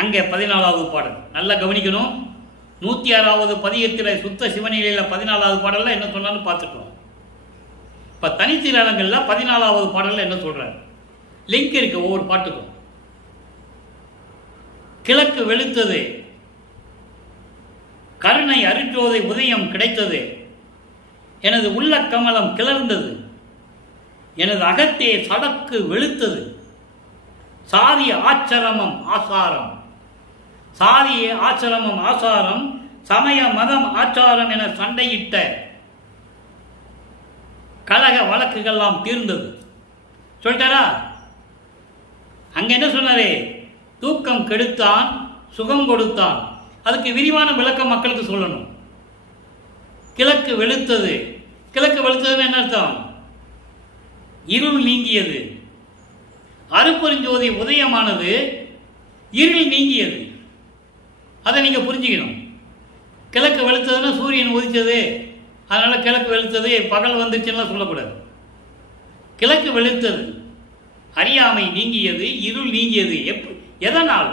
அங்கே 14வது பாடல் நல்லா கவனிக்கணும். 106வது பதியத்தில் சுத்த சிவநிலையில் 14வது பாடலில் என்ன சொன்னாலும் பார்த்துட்டோம். இப்போ தனித்திராளங்கள்ல 14வது பாடலில் என்ன சொல்றாரு? லிங்க் இருக்கு ஒவ்வொரு பாட்டுக்கும். கிழக்கு வெளுத்தது, கருணை அருட்ஜோதி உதயம் கிடைத்தது, எனது உள்ள கமலம் கிளர்ந்தது, எனது அகத்தே சடக்கு வெளுத்தது, சாதிய ஆச்சரமம் ஆசாரம், சாதிய ஆச்சரமம் ஆசாரம், சமய மதம் ஆச்சாரம் என சண்டையிட்ட கலக வழக்குகள்லாம் தீர்ந்தது. சொல்லிட்டாரா? அங்க என்ன சொன்னாரே? தூக்கம் கெடுத்தான், சுகம் கொடுத்தான். அதுக்கு விரிவான விளக்கம் மக்களுக்கு சொல்லணும். கிழக்கு வெளுத்தது. கிழக்கு வெளுத்ததுன்னு என்ன அர்த்தம்? இருள் நீங்கியது. அருப்பெருஞ்சோதி உதயமானது, இருள் நீங்கியது. அதை நீங்க புரிஞ்சுக்கணும். கிழக்கு வெளுத்ததுன்னா சூரியன் உதித்தது, அதனால கிழக்கு வெளுத்தது, பகல் வந்துச்சுன்னா சொல்லக்கூடாது. கிழக்கு வெளுத்தது, அறியாமை நீங்கியது, இருள் நீங்கியது. எதனால்?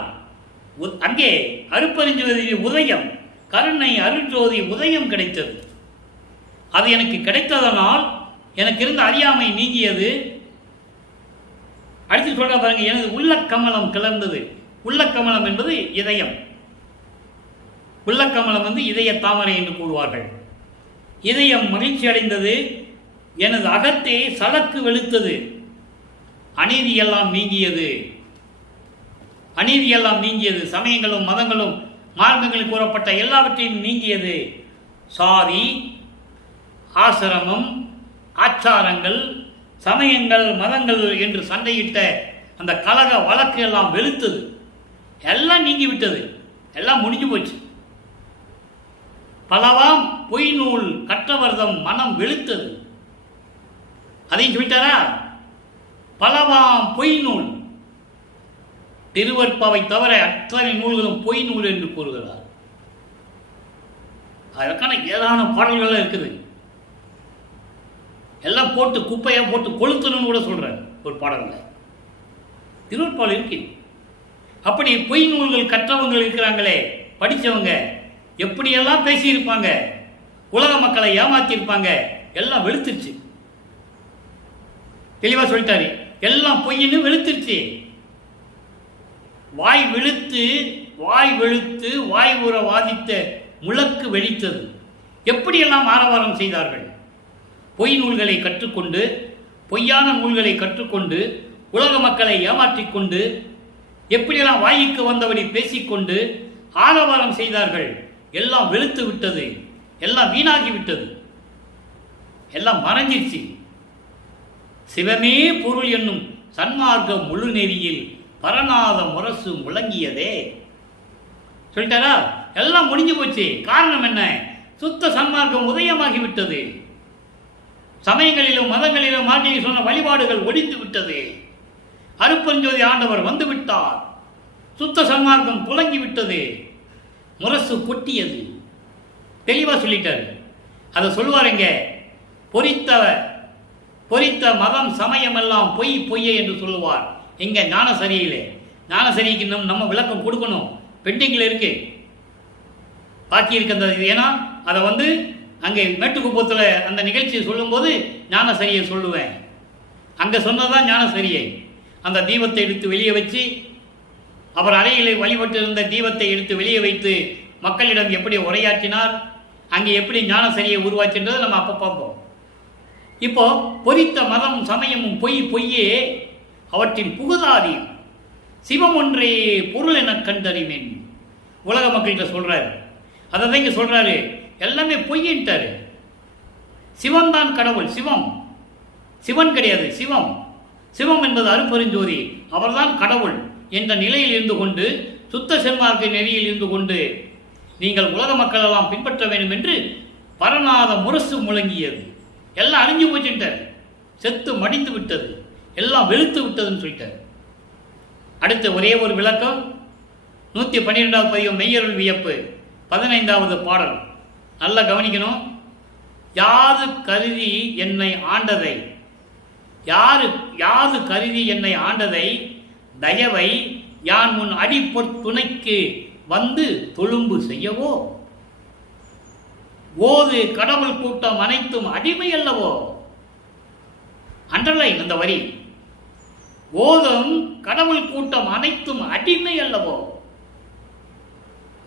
அங்கே அருப்பெருஞ்சோதி உதயம், கருணை அருட்ஜோதி உதயம் கிடைத்தது. அது எனக்கு கிடைத்ததனால் எனக்கு இருந்த அறியாமை நீங்கியது. அடுத்து சொல்ற பாருங்க, எனது உள்ள கமலம் கிளர்ந்தது. உள்ள கமலம் என்பது இதயம். உள்ள கமலம் இதய தாமரை என்று கூறுவார்கள். இதயம் மகிழ்ச்சி அடைந்தது, எனது அகத்தே சலக்கு வெளுத்தது, அநீதியெல்லாம் நீங்கியது. அநீதியெல்லாம் நீங்கியது, சமயங்களும் மதங்களும் மார்க்கங்களில் கூறப்பட்ட எல்லாவற்றையும் நீங்கியது. சாதி, ஆசிரமம், ஆச்சாரங்கள், சமயங்கள், மதங்கள் என்று சண்டையிட்ட அந்த கலக வழக்கு எல்லாம் வெளுத்தது. எல்லாம் நீங்கி விட்டது. எல்லாம் முடிஞ்சு போச்சு. பலவாம் பொய் நூல் கற்றவர்தம் மனம் வெளுத்தது. அதையும் சொல்லிட்டாரா? பலவாம் பொய் நூல், திருவற்பாவை தவிர அத்தனை நூல்களும் பொய் நூல் என்று கூறுகிறார். அதற்கான ஏதான பாடல்கள் இருக்குது. எல்லாம் போட்டு குப்பையா போட்டு கொளுத்தணும்னு கூட சொல்றார் ஒரு பாடல்ல. திருவற்பாவில் இருக்கு. அப்படி பொய் நூல்கள் கற்றவங்க இருக்கிறாங்களே, படித்தவங்க எப்படியெல்லாம் பேசியிருப்பாங்க, உலக மக்களை ஏமாத்திருப்பாங்க. எல்லாம் வெளுத்துருச்சு. தெளிவாக சொல்லிட்டாரு. எல்லாம் பொய்ன்னு வெளுத்துருச்சு. வாய் வெளுத்து வாய் உற வாதித்த முழக்கு வெடித்தது. எப்படியெல்லாம் ஆரவாரம் செய்தார்கள். பொய் நூல்களை கற்றுக்கொண்டு, பொய்யான நூல்களை கற்றுக்கொண்டு, உலக மக்களை ஏமாற்றிக்கொண்டு, எப்படியெல்லாம் வாய்க்கு வந்தபடி பேசிக்கொண்டு ஆரவாரம் செய்தார்கள். எல்லாம் வெளுத்து விட்டது. எல்லாம் வீணாகி விட்டது. எல்லாம் மறைஞ்சிருச்சு. சிவமே பொருள் என்னும் சன்மார்க்க முழு நெறியில் பரநாத முரசு முழங்கியதே. சொல்லிட்டாரா? எல்லாம் முடிஞ்சு போச்சு. காரணம் என்ன? சுத்த சன்மார்க்கம் உதயமாகிவிட்டது. சமயங்களிலும் மதங்களிலும் மாற்றி சொன்ன வழிபாடுகள் ஒழிந்து விட்டது. அருப்பஞ்சோதி ஆண்டவர் வந்து விட்டார். சுத்த சன்மார்க்கம் புலங்கி விட்டது. முரசு கொட்டியது. தெளிவாக சொல்லிட்டாரு. அதை சொல்லுவாருங்க. பொறித்த மதம் சமயம் எல்லாம் பொய்யே என்று சொல்லுவார். எங்க ஞானசரியிலே. ஞானசரிக்கு நம்ம விளக்கம் கொடுக்கணும். பெண்டிங்கில் இருக்கு, பாக்கி இருக்கின்றது. ஏன்னா அதை அங்கே மேட்டுக்குப்பத்தில் அந்த நிகழ்ச்சியை சொல்லும்போது ஞானசரியை சொல்லுவேன். அங்கே சொன்னதான் ஞானசரியை. அந்த தீபத்தை எடுத்து வெளியே வச்சு, அவர் அறையிலே வழிபட்டு இருந்த தீபத்தை எடுத்து வெளியே வைத்து மக்களிடம் எப்படி உரையாற்றினார், அங்கே எப்படி ஞானசரியை உருவாக்கின்றதை நம்ம அப்போ பார்ப்போம். இப்போ பொறித்த மதம் சமயமும் பொய்யே, அவற்றின் புகுதாதி சிவம் ஒன்றே பொருள் என கண்டறிவேன். உலக மக்கள்கிட்ட சொல்றாரு. அதை தான் இங்கே சொல்றாரு. எல்லாமே பொய்யிட்டாரு. சிவன் தான் கடவுள். சிவன் கிடையாது. சிவம் என்பது அருப்பெருஞ்சோதி. அவர்தான் கடவுள் என்ற நிலையில் இருந்து கொண்டு, சுத்த சென்மார்க்க நெறியில் இருந்து கொண்டு நீங்கள் உலக மக்கள் எல்லாம் பின்பற்ற வேண்டும் என்று பரநாத முரசு முழங்கியது. எல்லாம் அழிஞ்சு போச்சுட்டார். செத்து மடிந்து விட்டது. எல்லாம் வெளுத்து விட்டதுன்னு சொல்லிட்டார். அடுத்து ஒரே ஒரு விளக்கம். 112வது பதிகம் மெய்யருள் வியப்பு 15வது பாடல். நல்லா கவனிக்கணும். யாது கருதி என்னை ஆண்டதை தயவை யான் முன் அடிப்பொற் துணைக்கு வந்து தொழும்பு செய்யவோ, ஓது கடவுள் கூட்டம் அனைத்தும் அடிமை அல்லவோ. அண்டர்லைன் அந்த வரி. ஓதும் கடவுள் கூட்டம் அனைத்தும் அடிமை அல்லவோ.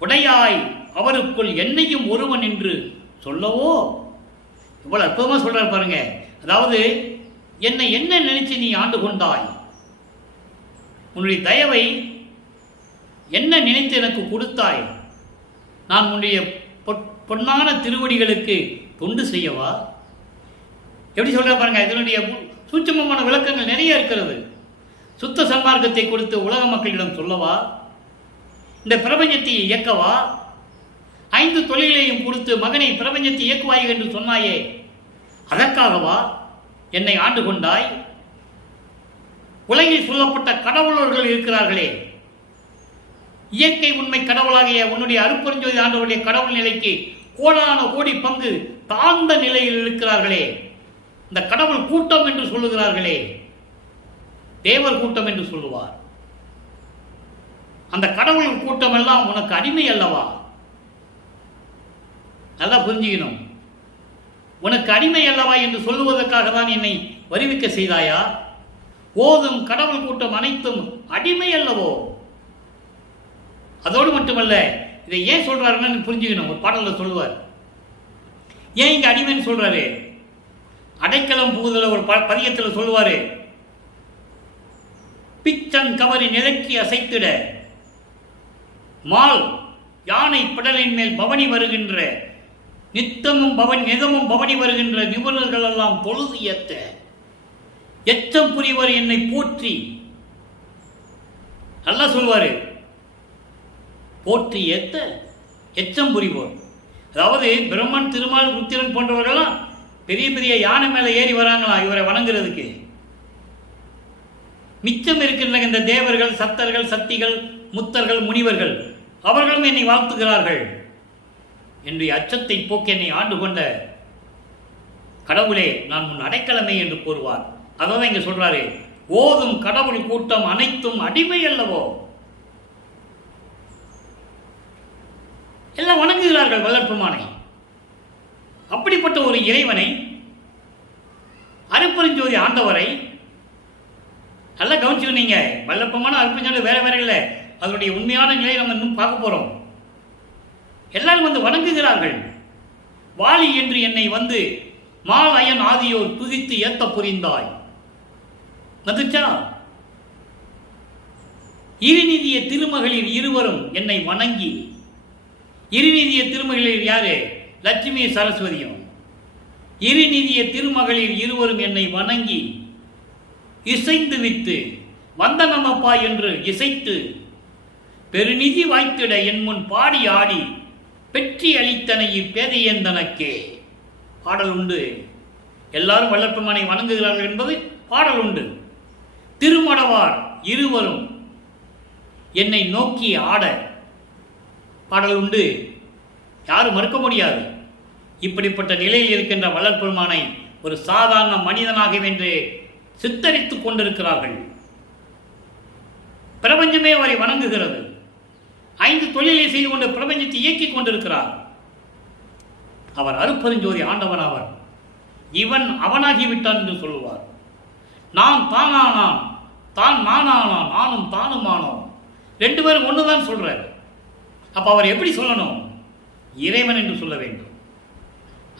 உடையாய் அவருக்குள் என்னையும் ஒருவன் என்று சொல்லவோ. இவ்வளவு அற்புதமா சொல்றாரு பாருங்க. அதாவது என்னை என்ன நினைச்சு நீ ஆண்டு கொண்டாய், உன்னுடைய தயவை என்ன நினைத்து எனக்கு கொடுத்தாய், நான் உன்னுடைய பொன்னான திருவடிகளுக்கு தொண்டு செய்யவா. எப்படி சொல்ற பாருங்க. இதனுடைய சூட்சமமான விளக்கங்கள் நிறைய இருக்கிறது. சுத்த சன்மார்க்கத்தை கொடுத்து உலக மக்களிடம் சொல்லவா, இந்த பிரபஞ்சத்தை இயக்கவா, 5 தொழிலையும் கொடுத்து மகனை பிரபஞ்சத்தை இயக்குவாய் என்று சொன்னாயே, அதற்காகவா என்னை ஆண்டு கொண்டாய். உலகில் சொல்லப்பட்ட கடவுளர்கள் இருக்கிறார்களே, இயற்கை உண்மை கடவுளாகிய உன்னுடைய அருப்பெருஞ்சோதி ஆண்டவருடைய கடவுள் நிலைக்கு கோடான கோடி பங்கு தாழ்ந்த நிலையில் இருக்கிறார்களே, இந்த கடவுள் கூட்டம் என்று சொல்லுகிறார்களே, தேவர் கூட்டம் என்று சொல்லுவார். அந்த கடவுள் கூட்டம் எல்லாம் உனக்கு அடிமை அல்லவா. நல்லா புரிஞ்சுக்கணும். உனக்கு அடிமை அல்லவா என்று சொல்லுவதற்காக தான் என்னை வருவிக்க செய்தாயா. ஓதும் கடவுள் கூட்டம் அனைத்தும் அடிமை அல்லவோ. அதோடு மட்டுமல்ல, இதை ஏன் சொல்றாருன்னு புரிஞ்சுக்கணும். ஒரு பாடல்ல சொல்லுவார். ஏன் இங்க அடிமைன்னு சொல்றாரு? அடைக்கலம் புகுதல ஒரு பதிகத்தில் சொல்லுவாரு. பிச்சன் கவரி நிலக்கி அசைத்திட மால் யானை பிடலின் மேல் பவனி வருகின்ற நிதமும் பவனி வருகின்ற நிபுணர்கள் எல்லாம் பொழுது ஏத்த எச்சம் புரிவர் என்னை போற்றி. நல்லா சொல்வாரு, போற்றி ஏத்த எச்சம் புரிவோர். அதாவது பிரம்மன், திருமால், ருத்திரன் போன்றவர்கள்லாம் பெரிய பெரிய யானை மேலே ஏறி வராங்களாம் இவரை வணங்குறதுக்கு. மிச்சம் இருக்கின்ற இந்த தேவர்கள், சத்தர்கள், சக்திகள், முத்தர்கள், முனிவர்கள் அவர்களும் என்னை வாழ்த்துகிறார்கள் என்று அச்சத்தை போக்கி என்னை ஆண்டு கொண்ட கடவுளே நான் உன் அடைக்கலமே என்று கூறுவார். அதான் இங்க சொல்றாரு, ஓதும் கடவுள் கூட்டம் அனைத்தும் அடிமை அல்லவோ. எல்லாம் வணங்குகிறார்கள் வளர்ப்புமானை. அப்படிப்பட்ட ஒரு இறைவனை, அருட்பெருஞ்சோதி ஆண்டவரை நல்லா கவனிச்சுக்கினீங்க. வல்லப்பமான அருட்பெருஞ்சோதி வேற வேற இல்லை, அதனுடைய உண்மையான நிலையை நம்ம இன்னும் பார்க்க போறோம். எல்லாரும் வந்து வணங்குகிறார்கள். வாலி என்று என்னை வந்து மால் அயன் ஆதியோர் துதித்து ஏத்த புரிந்தாய். வந்துச்சா? இருநிதிய திருமகளிர் இருவரும் என்னை வணங்கி, இருநிதிய திருமகளிர் யாரு? லட்சுமி சரஸ்வதியும். இருநிதிய திருமகளிர் இருவரும் என்னை வணங்கி இசைந்து வித்து வந்தனமப்பா என்று இசைத்து பெருநிதி வாய்த்திட என் முன் பாடி ஆடி பெற்றி அளித்தனை இப்பேதையந்தனக்கே. பாடல் உண்டு. எல்லாரும் வல்லற்பெருமானை வணங்குகிறார்கள் என்பது பாடல் உண்டு. திருமடவார் இருவரும் என்னை நோக்கி ஆட பாடல் உண்டு. யாரும் மறுக்க முடியாது. இப்படிப்பட்ட நிலையில் இருக்கின்ற வல்லற்பெருமானை ஒரு சாதாரண மனிதனாக வென்று சித்தரித்துக் கொண்டிருக்கிறார்கள். பிரபஞ்சமே அவரை வணங்குகிறது. 5 தொழிலை செய்து கொண்டு பிரபஞ்சத்தை இயக்கிக் கொண்டிருக்கிறார். அவர் அருட்பெருஞ்சோதி ஆண்டவன். அவர் இவன் அவனாகிவிட்டான் என்று சொல்லுவார். நான் தானானான், தான் நானானான், நானும் தானுமானோம். 2 பேரும் ஒண்ணுதான் சொல்றார். அப்ப அவர் எப்படி சொல்லணும்? இறைவன் என்று சொல்ல வேண்டும்.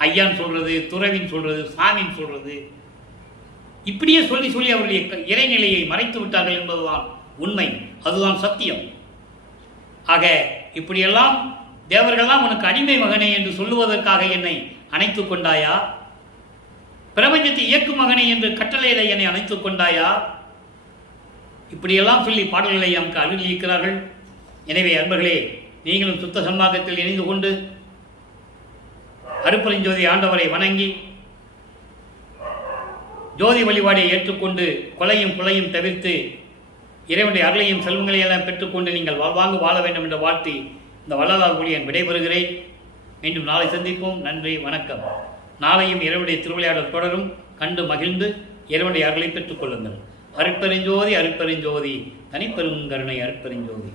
ஐயான் சொல்றது, துறவின் சொல்றது, சாமின் சொல்றது, இப்படியே சொல்லி சொல்லி அவருடைய இறைநிலையை மறைத்து விட்டார்கள் என்பதுதான் உண்மை. அதுதான் சத்தியம். ஆக இப்படியெல்லாம் தேவர்கள்லாம் உனக்கு அடிமை மகனே என்று சொல்லுவதற்காக என்னை அணைத்துக் கொண்டாயா? பிரபஞ்சத்தை இயக்கும் மகனே என்று கட்டளையிட என்னை அணைத்துக் கொண்டாயா? இப்படியெல்லாம் சொல்லி பாடல்களை நமக்கு அருளியிருக்கிறார்கள். எனவே அன்பர்களே, நீங்களும் சுத்த சன்மார்க்கத்தில் இணைந்து கொண்டு அருட்பெருஞ்சோதி ஆண்டவரை வணங்கி ஜோதி வழிபாடை ஏற்றுக்கொண்டு கொலையும் புலையும் தவிர்த்து இறைவனுடைய அருளையும் செல்வங்களையும் எல்லாம் பெற்றுக்கொண்டு நீங்கள் வாழ்வாங்கு வாழ வேண்டும் என்ற வாழ்த்தி இந்த வள்ளலார் ஊழியன் விடைபெறுகிறேன். மீண்டும் நாளை சந்திப்போம். நன்றி, வணக்கம். நாளையும் இறைவனுடைய திருவிளையாடல் தொடரும். கண்டு மகிழ்ந்து இறைவனுடைய அருளை பெற்றுக் கொள்ளுங்கள். அருட்பெருஞ்சோதி, அருட்பெருஞ்சோதி, தனிப்பெருங்கருணை அருட்பெருஞ்சோதி.